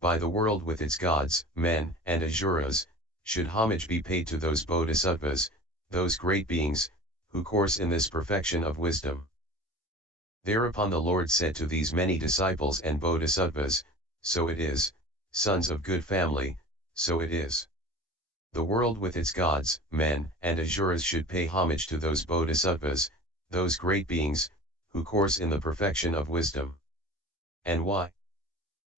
By the world with its gods, men, and asuras, should homage be paid to those bodhisattvas, those great beings, who course in this perfection of wisdom. Thereupon the Lord said to these many disciples and bodhisattvas, so it is, sons of good family, so it is. The world with its gods, men, and asuras should pay homage to those bodhisattvas, those great beings, who course in the perfection of wisdom. And why?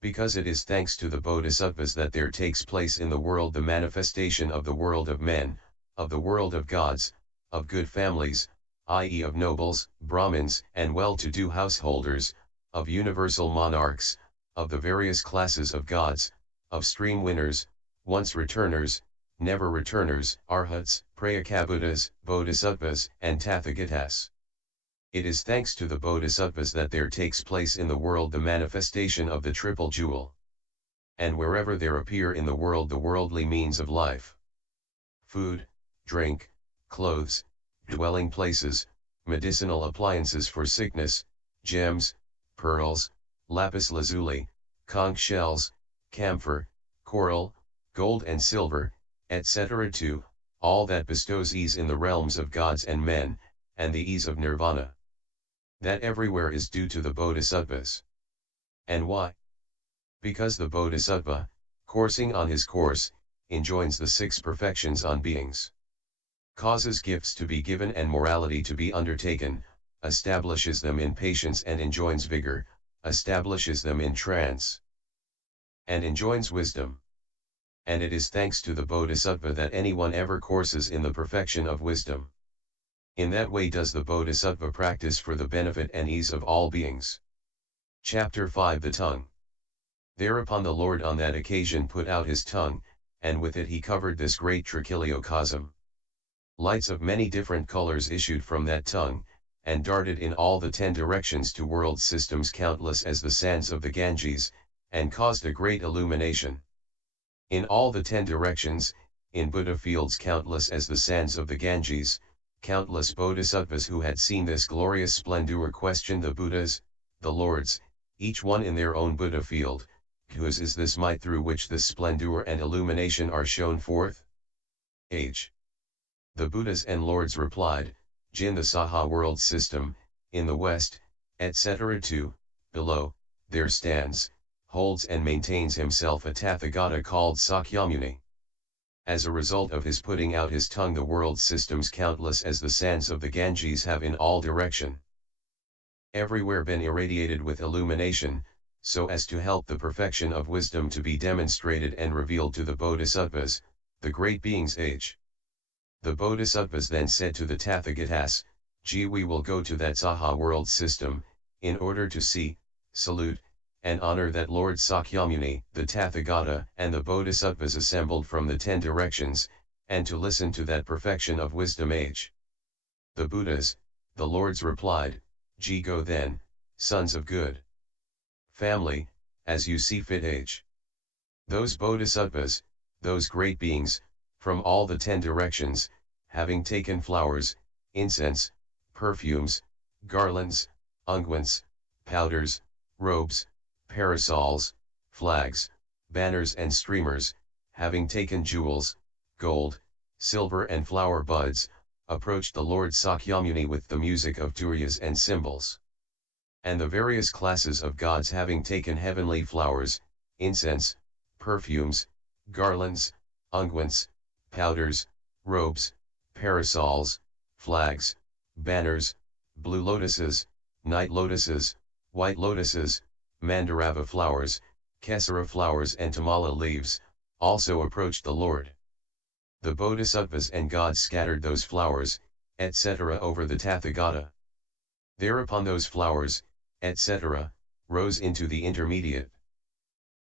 Because it is thanks to the bodhisattvas that there takes place in the world the manifestation of the world of men, of the world of gods, of good families, i.e. of nobles, Brahmins, and well-to-do householders, of universal monarchs, of the various classes of gods, of stream winners, once returners, never returners, arhats, prayakabuddhas, bodhisattvas, and tathagatas. It is thanks to the bodhisattvas that there takes place in the world the manifestation of the triple jewel. And wherever there appear in the world the worldly means of life, food, drink, clothes, dwelling places, medicinal appliances for sickness, gems, pearls, lapis lazuli, conch shells, camphor, coral, gold and silver, etc. to all that bestows ease in the realms of gods and men, and the ease of nirvana. That everywhere is due to the bodhisattvas. And why? Because the bodhisattva, coursing on his course, enjoins the six perfections on beings, causes gifts to be given and morality to be undertaken, establishes them in patience and enjoins vigor, establishes them in trance, and enjoins wisdom. And it is thanks to the bodhisattva that anyone ever courses in the perfection of wisdom. In that way does the bodhisattva practice for the benefit and ease of all beings. Chapter 5 The Tongue. Thereupon the Lord on that occasion put out his tongue, and with it he covered this great trichiliocosm. Lights of many different colors issued from that tongue, and darted in all the 10 directions to world systems countless as the sands of the Ganges, and caused a great illumination. In all the 10 directions, in Buddha fields countless as the sands of the Ganges, countless bodhisattvas who had seen this glorious splendor questioned the Buddhas, the Lords, each one in their own Buddha field, whose is this might through which this splendor and illumination are shown forth? H. The Buddhas and Lords replied, Jin the Saha world system, in the west, etc. 2, below, there stands, holds and maintains himself a Tathagata called Sakyamuni. As a result of his putting out his tongue the world systems countless as the sands of the Ganges have in all direction, everywhere been irradiated with illumination, so as to help the perfection of wisdom to be demonstrated and revealed to the bodhisattvas, the great beings H. The bodhisattvas then said to the Tathagatas, we will go to that Saha world system, in order to see, salute, and honor that Lord Sakyamuni, the Tathagata, and the bodhisattvas assembled from the 10 directions, and to listen to that perfection of wisdom H. The Buddhas, the Lords replied, go then, sons of good family, as you see fit H. Those bodhisattvas, those great beings, from all the 10 directions, having taken flowers, incense, perfumes, garlands, unguents, powders, robes, parasols, flags, banners and streamers, having taken jewels, gold, silver and flower buds, approached the Lord Sakyamuni with the music of turyas and cymbals. And the various classes of gods having taken heavenly flowers, incense, perfumes, garlands, unguents, powders, robes, parasols, flags, banners, blue lotuses, night lotuses, white lotuses, mandarava flowers, kesara flowers and tamala leaves, also approached the Lord. The bodhisattvas and gods scattered those flowers, etc. over the Tathagata. Thereupon those flowers, etc., rose into the intermediate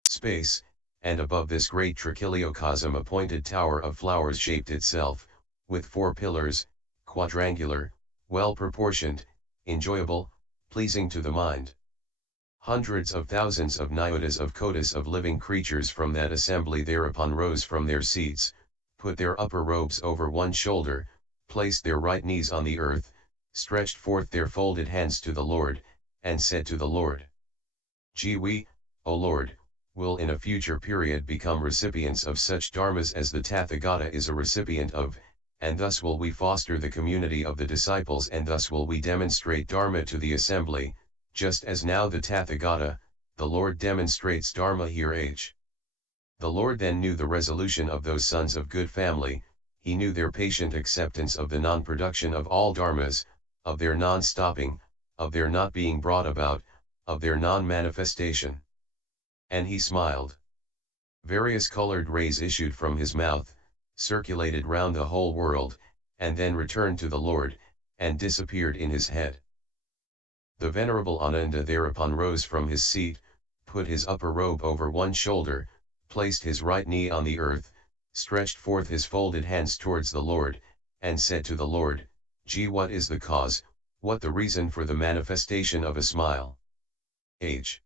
space, and above this great trichiliocosm a pointed tower of flowers shaped itself, with 4 pillars, quadrangular, well proportioned, enjoyable, pleasing to the mind. Hundreds of thousands of nyotas of kotis of living creatures from that assembly thereupon rose from their seats, put their upper robes over one shoulder, placed their right knees on the earth, stretched forth their folded hands to the Lord, and said to the Lord, We, O Lord, will in a future period become recipients of such dharmas as the Tathagata is a recipient of, and thus will we foster the community of the disciples, and thus will we demonstrate dharma to the assembly, just as now the Tathagata, the Lord demonstrates dharma here. The Lord then knew the resolution of those sons of good family, he knew their patient acceptance of the non-production of all dharmas, of their non-stopping, of their not being brought about, of their non-manifestation. And he smiled. Various colored rays issued from his mouth, circulated round the whole world, and then returned to the Lord, and disappeared in his head. The Venerable Ananda thereupon rose from his seat, put his upper robe over one shoulder, placed his right knee on the earth, stretched forth his folded hands towards the Lord, and said to the Lord, What is the cause, what the reason for the manifestation of a smile? The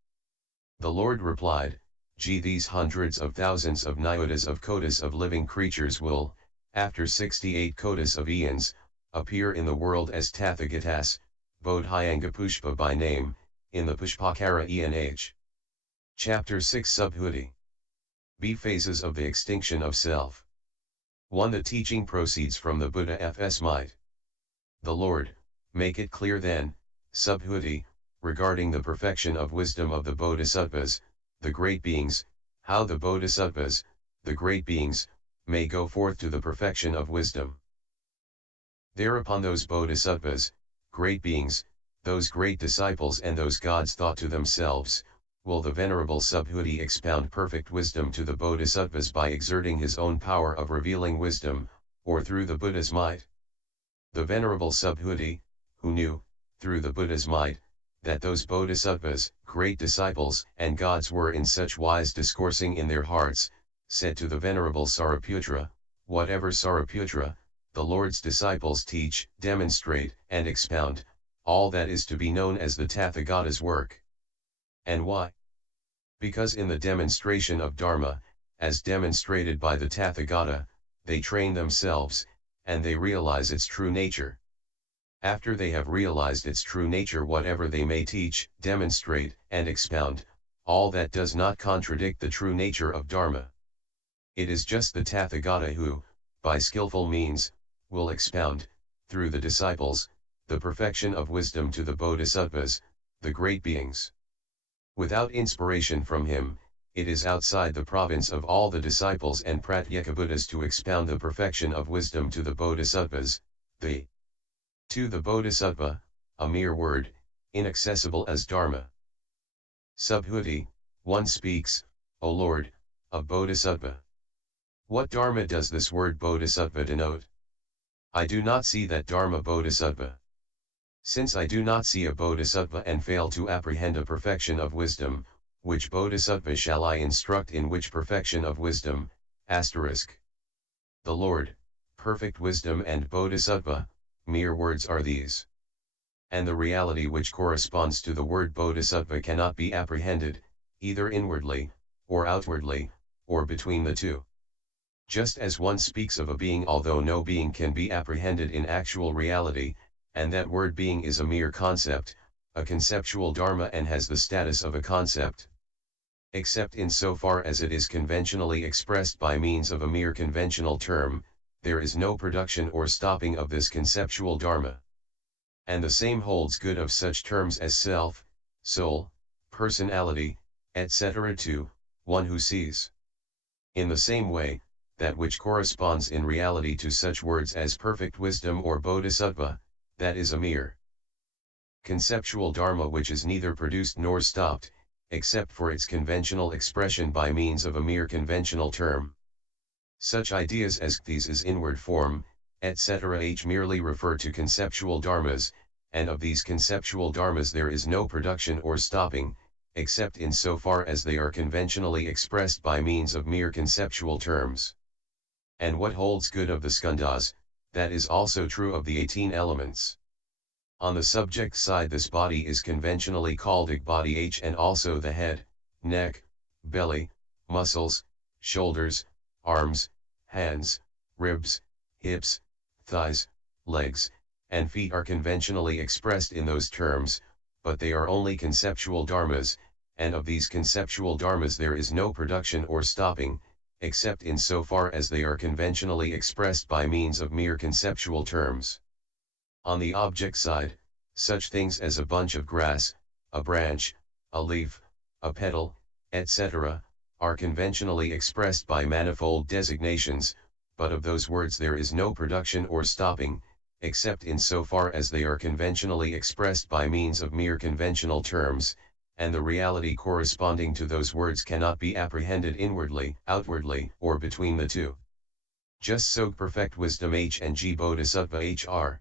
Lord replied, These hundreds of thousands of nyotas of kotis of living creatures will, after 68 kotis of eons, appear in the world as Tathagatas, Bodhyangapushpa by name, in the Pushpakara Enh. Chapter 6 Subhuti. B. Phases of the extinction of self. 1. The teaching proceeds from the Buddha F's might. The Lord, make it clear then, Subhuti, regarding the perfection of wisdom of the Bodhisattvas, the great beings, how the Bodhisattvas, the great beings, may go forth to the perfection of wisdom. Thereupon those Bodhisattvas, great beings, those great disciples and those gods thought to themselves, will the Venerable Subhuti expound perfect wisdom to the Bodhisattvas by exerting his own power of revealing wisdom, or through the Buddha's might? The Venerable Subhuti, who knew, through the Buddha's might, that those Bodhisattvas, great disciples and gods were in such wise discoursing in their hearts, said to the Venerable Sariputra, whatever Sariputra, the Lord's disciples teach, demonstrate, and expound, all that is to be known as the Tathagata's work. And why? Because in the demonstration of Dharma, as demonstrated by the Tathagata, they train themselves, and they realize its true nature. After they have realized its true nature, whatever they may teach, demonstrate, and expound, all that does not contradict the true nature of Dharma. It is just the Tathagata who, by skillful means, will expound, through the disciples, the perfection of wisdom to the Bodhisattvas, the great beings. Without inspiration from him, it is outside the province of all the disciples and Pratyekabuddhas to expound the perfection of wisdom to the Bodhisattvas, to the Bodhisattva, a mere word, inaccessible as Dharma. Subhuti, one speaks, O Lord, of Bodhisattva. What Dharma does this word Bodhisattva denote? I do not see that Dharma Bodhisattva. Since I do not see a Bodhisattva and fail to apprehend a perfection of wisdom, which Bodhisattva shall I instruct in which perfection of wisdom? The Lord, perfect wisdom and Bodhisattva, mere words are these. And the reality which corresponds to the word Bodhisattva cannot be apprehended, either inwardly, or outwardly, or between the two. Just as one speaks of a being although no being can be apprehended in actual reality, and that word being is a mere concept, a conceptual dharma, and has the status of a concept. Except in so far as it is conventionally expressed by means of a mere conventional term, there is no production or stopping of this conceptual dharma. And the same holds good of such terms as self, soul, personality, etc. to one who sees. In the same way, that which corresponds in reality to such words as perfect wisdom or bodhisattva, that is a mere conceptual dharma which is neither produced nor stopped, except for its conventional expression by means of a mere conventional term. Such ideas as these is inward form, etc. merely refer to conceptual dharmas, and of these conceptual dharmas there is no production or stopping, except in so far as they are conventionally expressed by means of mere conceptual terms. And what holds good of the skandhas, that is also true of the 18 elements. On the subject side, this body is conventionally called body and also the head, neck, belly, muscles, shoulders, arms, hands, ribs, hips, thighs, legs, and feet are conventionally expressed in those terms, but they are only conceptual dharmas, and of these conceptual dharmas there is no production or stopping, except in so far as they are conventionally expressed by means of mere conceptual terms. On the object side, such things as a bunch of grass, a branch, a leaf, a petal, etc., are conventionally expressed by manifold designations, but of those words there is no production or stopping, except in so far as they are conventionally expressed by means of mere conventional terms, and the reality corresponding to those words cannot be apprehended inwardly, outwardly, or between the two. Just so perfect wisdom and bodhisattva are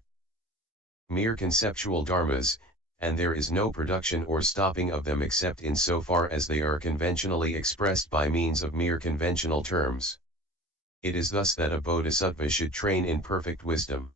mere conceptual dharmas, and there is no production or stopping of them except in so far as they are conventionally expressed by means of mere conventional terms. It is thus that a bodhisattva should train in perfect wisdom.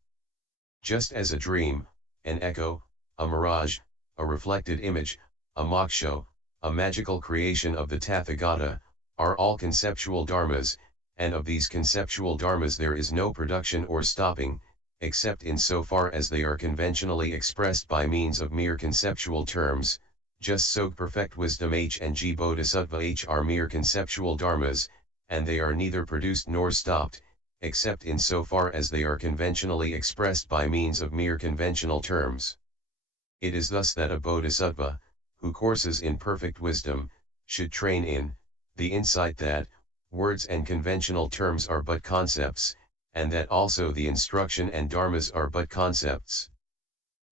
Just as a dream, an echo, a mirage, a reflected image, a moksha, a magical creation of the Tathagata, are all conceptual dharmas, and of these conceptual dharmas there is no production or stopping, except in so far as they are conventionally expressed by means of mere conceptual terms. Just so perfect wisdom and bodhisattva are mere conceptual dharmas, and they are neither produced nor stopped, except in so far as they are conventionally expressed by means of mere conventional terms. It is thus that a bodhisattva, who courses in perfect wisdom, should train in the insight that words and conventional terms are but concepts, and that also the instruction and dharmas are but concepts.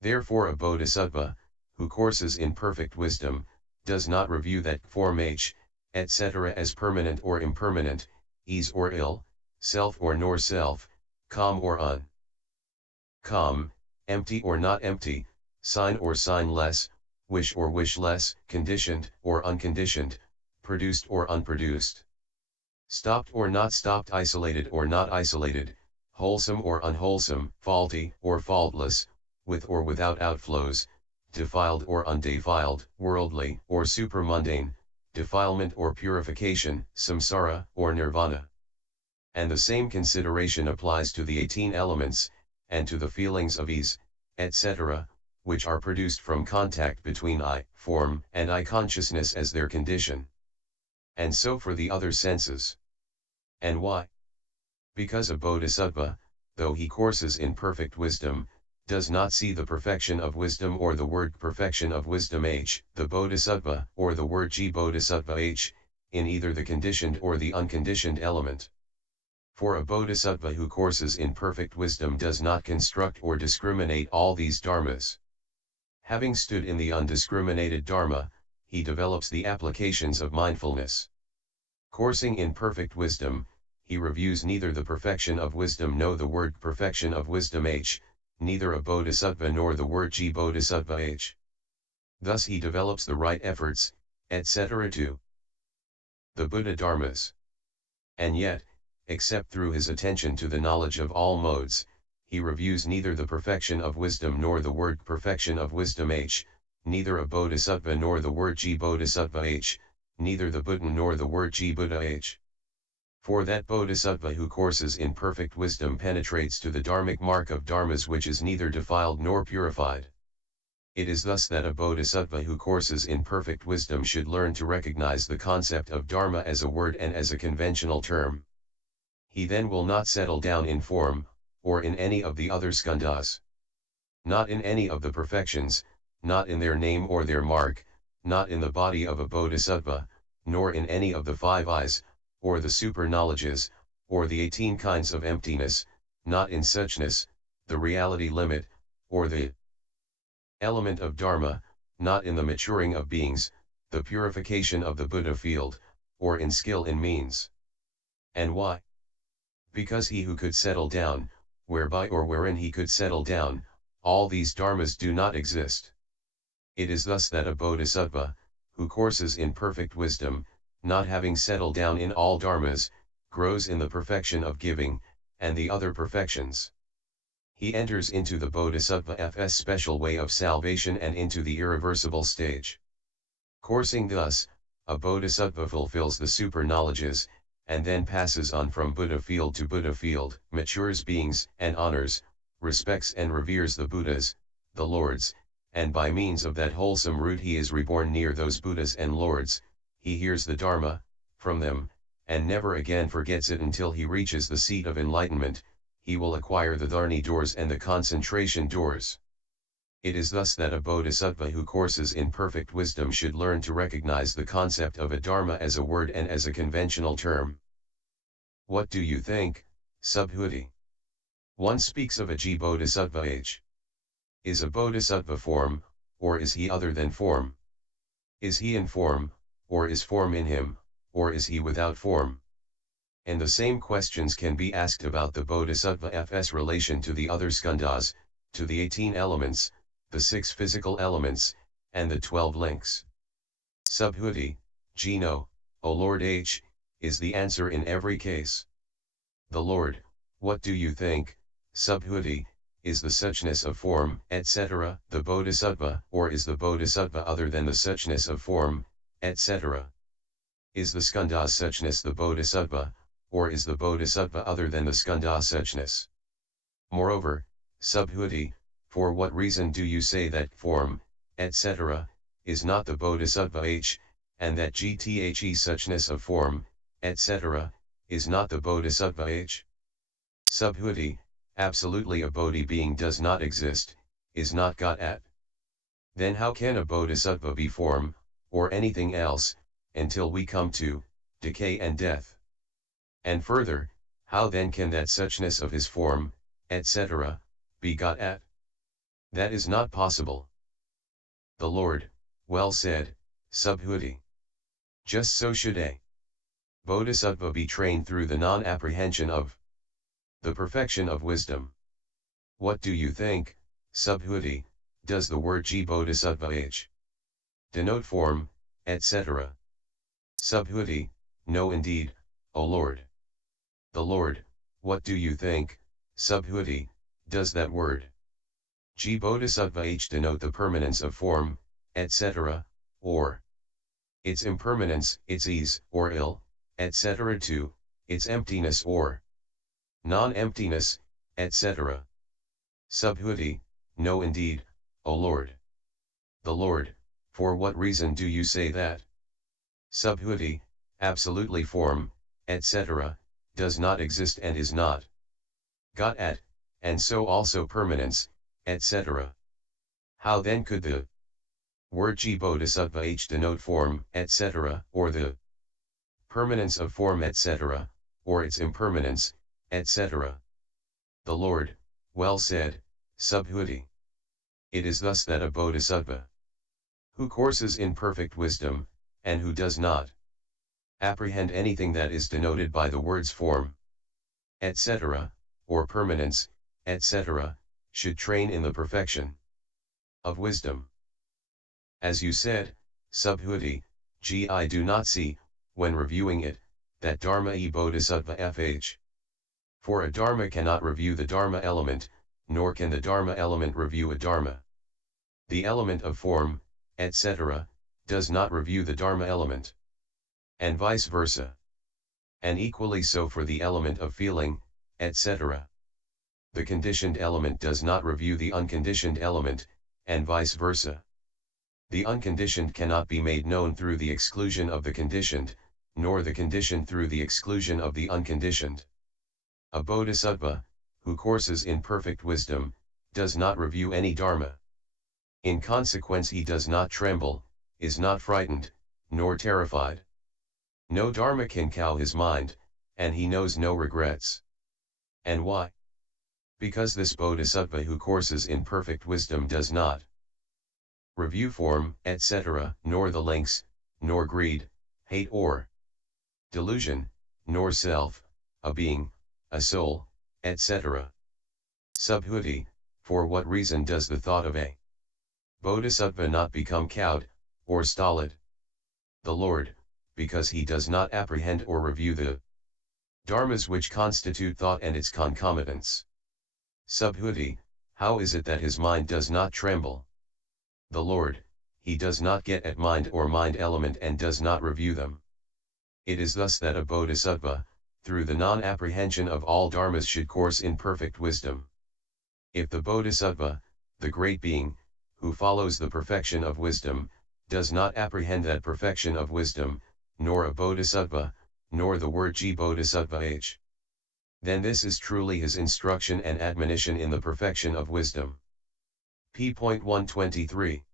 Therefore a bodhisattva, who courses in perfect wisdom, does not review that form etc. as permanent or impermanent, ease or ill, self or nor self, calm or calm, empty or not empty, sign or signless, wish or wishless, conditioned or unconditioned, produced or unproduced, stopped or not stopped, isolated or not isolated, wholesome or unwholesome, faulty or faultless, with or without outflows, defiled or undefiled, worldly or supramundane, defilement or purification, samsara or nirvana. And the same consideration applies to the 18 elements, and to the feelings of ease, etc., which are produced from contact between I, form, and I consciousness as their condition. And so for the other senses. And why? Because a bodhisattva, though he courses in perfect wisdom, does not see the perfection of wisdom or the word perfection of wisdom the bodhisattva, or the word bodhisattva in either the conditioned or the unconditioned element. For a bodhisattva who courses in perfect wisdom does not construct or discriminate all these dharmas. Having stood in the undiscriminated dharma, he develops the applications of mindfulness. Coursing in perfect wisdom, he reviews neither the perfection of wisdom nor the word perfection of wisdom neither a bodhisattva nor the word bodhisattva Thus he develops the right efforts, etc. to the Buddha dharmas. And yet, except through his attention to the knowledge of all modes, he reviews neither the perfection of wisdom nor the word perfection of wisdom neither a bodhisattva nor the word bodhisattva neither the Buddha nor the word Buddha For that bodhisattva who courses in perfect wisdom penetrates to the dharmic mark of dharmas which is neither defiled nor purified. It is thus that a bodhisattva who courses in perfect wisdom should learn to recognize the concept of dharma as a word and as a conventional term. He then will not settle down in form, or in any of the other skandhas. Not in any of the perfections, not in their name or their mark, not in the body of a bodhisattva, nor in any of the 5 eyes, or the super knowledges, or the 18 kinds of emptiness, not in suchness, the reality limit, or the element of dharma, not in the maturing of beings, the purification of the Buddha field, or in skill in means. And why? Because he who could settle down, whereby or wherein he could settle down, all these dharmas do not exist. It is thus that a bodhisattva, who courses in perfect wisdom, not having settled down in all dharmas, grows in the perfection of giving, and the other perfections. He enters into the bodhisattva's special way of salvation and into the irreversible stage. Coursing thus, a bodhisattva fulfills the super knowledges, and then passes on from Buddha field to Buddha field, matures beings and honors, respects and reveres the Buddhas, the Lords, and by means of that wholesome root he is reborn near those Buddhas and Lords. He hears the Dharma from them, and never again forgets it until he reaches the seat of enlightenment. He will acquire the dharani doors and the concentration doors. It is thus that a bodhisattva who courses in perfect wisdom should learn to recognize the concept of a dharma as a word and as a conventional term. What do you think, Subhuti? One speaks of a bodhisattva age. Is a bodhisattva form, or is he other than form? Is he in form, or is form in him, or is he without form? And the same questions can be asked about the bodhisattva's relation to the other skandhas, to the 18 elements, the 6 physical elements, and the 12 links. Subhuti, Jino, O Lord H, is the answer in every case. The Lord, what do you think, Subhuti, is the suchness of form, etc., the bodhisattva, or is the bodhisattva other than the suchness of form, etc.? Is the skandha suchness the bodhisattva, or is the bodhisattva other than the skandha suchness? Moreover, Subhuti, for what reason do you say that form, etc., is not the bodhisattva H, and that gthe suchness of form, etc., is not the bodhisattva H? Subhuti, absolutely a bodhi being does not exist, is not got at. Then how can a bodhisattva be form, or anything else, until we come to decay and death? And further, how then can that suchness of his form, etc., be got at? That is not possible. The Lord, well said, Subhuti. Just so should a bodhisattva be trained through the non-apprehension of the perfection of wisdom. What do you think, Subhuti, does the word bodhisattva H denote form, etc.? Subhuti, no indeed, O Lord. The Lord, what do you think, Subhuti, does that word bodhisattva H denote the permanence of form, etc., or its impermanence, its ease, or ill, etc., to its emptiness or non-emptiness, etc.? Subhuti, no indeed, O Lord. The Lord, for what reason do you say that? Subhuti, absolutely form, etc., does not exist and is not got at, and so also permanence, etc. How then could the word bodhisattva H denote form, etc., or the permanence of form, etc., or its impermanence, etc.? The Lord, well said, Subhuti. It is thus that a bodhisattva who courses in perfect wisdom, and who does not apprehend anything that is denoted by the words form, etc., or permanence, etc., should train in the perfection of wisdom. As you said, Subhuti, I do not see, when reviewing it, that dharma bodhisattva fh. For a dharma cannot review the dharma element, nor can the dharma element review a dharma. The element of form, etc., does not review the dharma element. And vice versa. and equally so for the element of feeling, etc. The conditioned element does not review the unconditioned element, and vice versa. The unconditioned cannot be made known through the exclusion of the conditioned, nor the conditioned through the exclusion of the unconditioned. A bodhisattva, who courses in perfect wisdom, does not review any dharma. In consequence he does not tremble, is not frightened, nor terrified. No dharma can cow his mind, and he knows no regrets. And why? Because this bodhisattva who courses in perfect wisdom does not review form, etc., nor the links, nor greed, hate or delusion, nor self, a being, a soul, etc. Subhuti, for what reason does the thought of a bodhisattva not become cowed, or stolid? The Lord, because he does not apprehend or review the dharmas which constitute thought and its concomitants. Subhuti, how is it that his mind does not tremble? The Lord, he does not get at mind or mind element and does not review them. It is thus that a bodhisattva, through the non-apprehension of all dharmas should course in perfect wisdom. If the bodhisattva, the great being, who follows the perfection of wisdom, does not apprehend that perfection of wisdom, nor a bodhisattva, nor the word bodhisattva h, then this is truly his instruction and admonition in the perfection of wisdom. p. 123.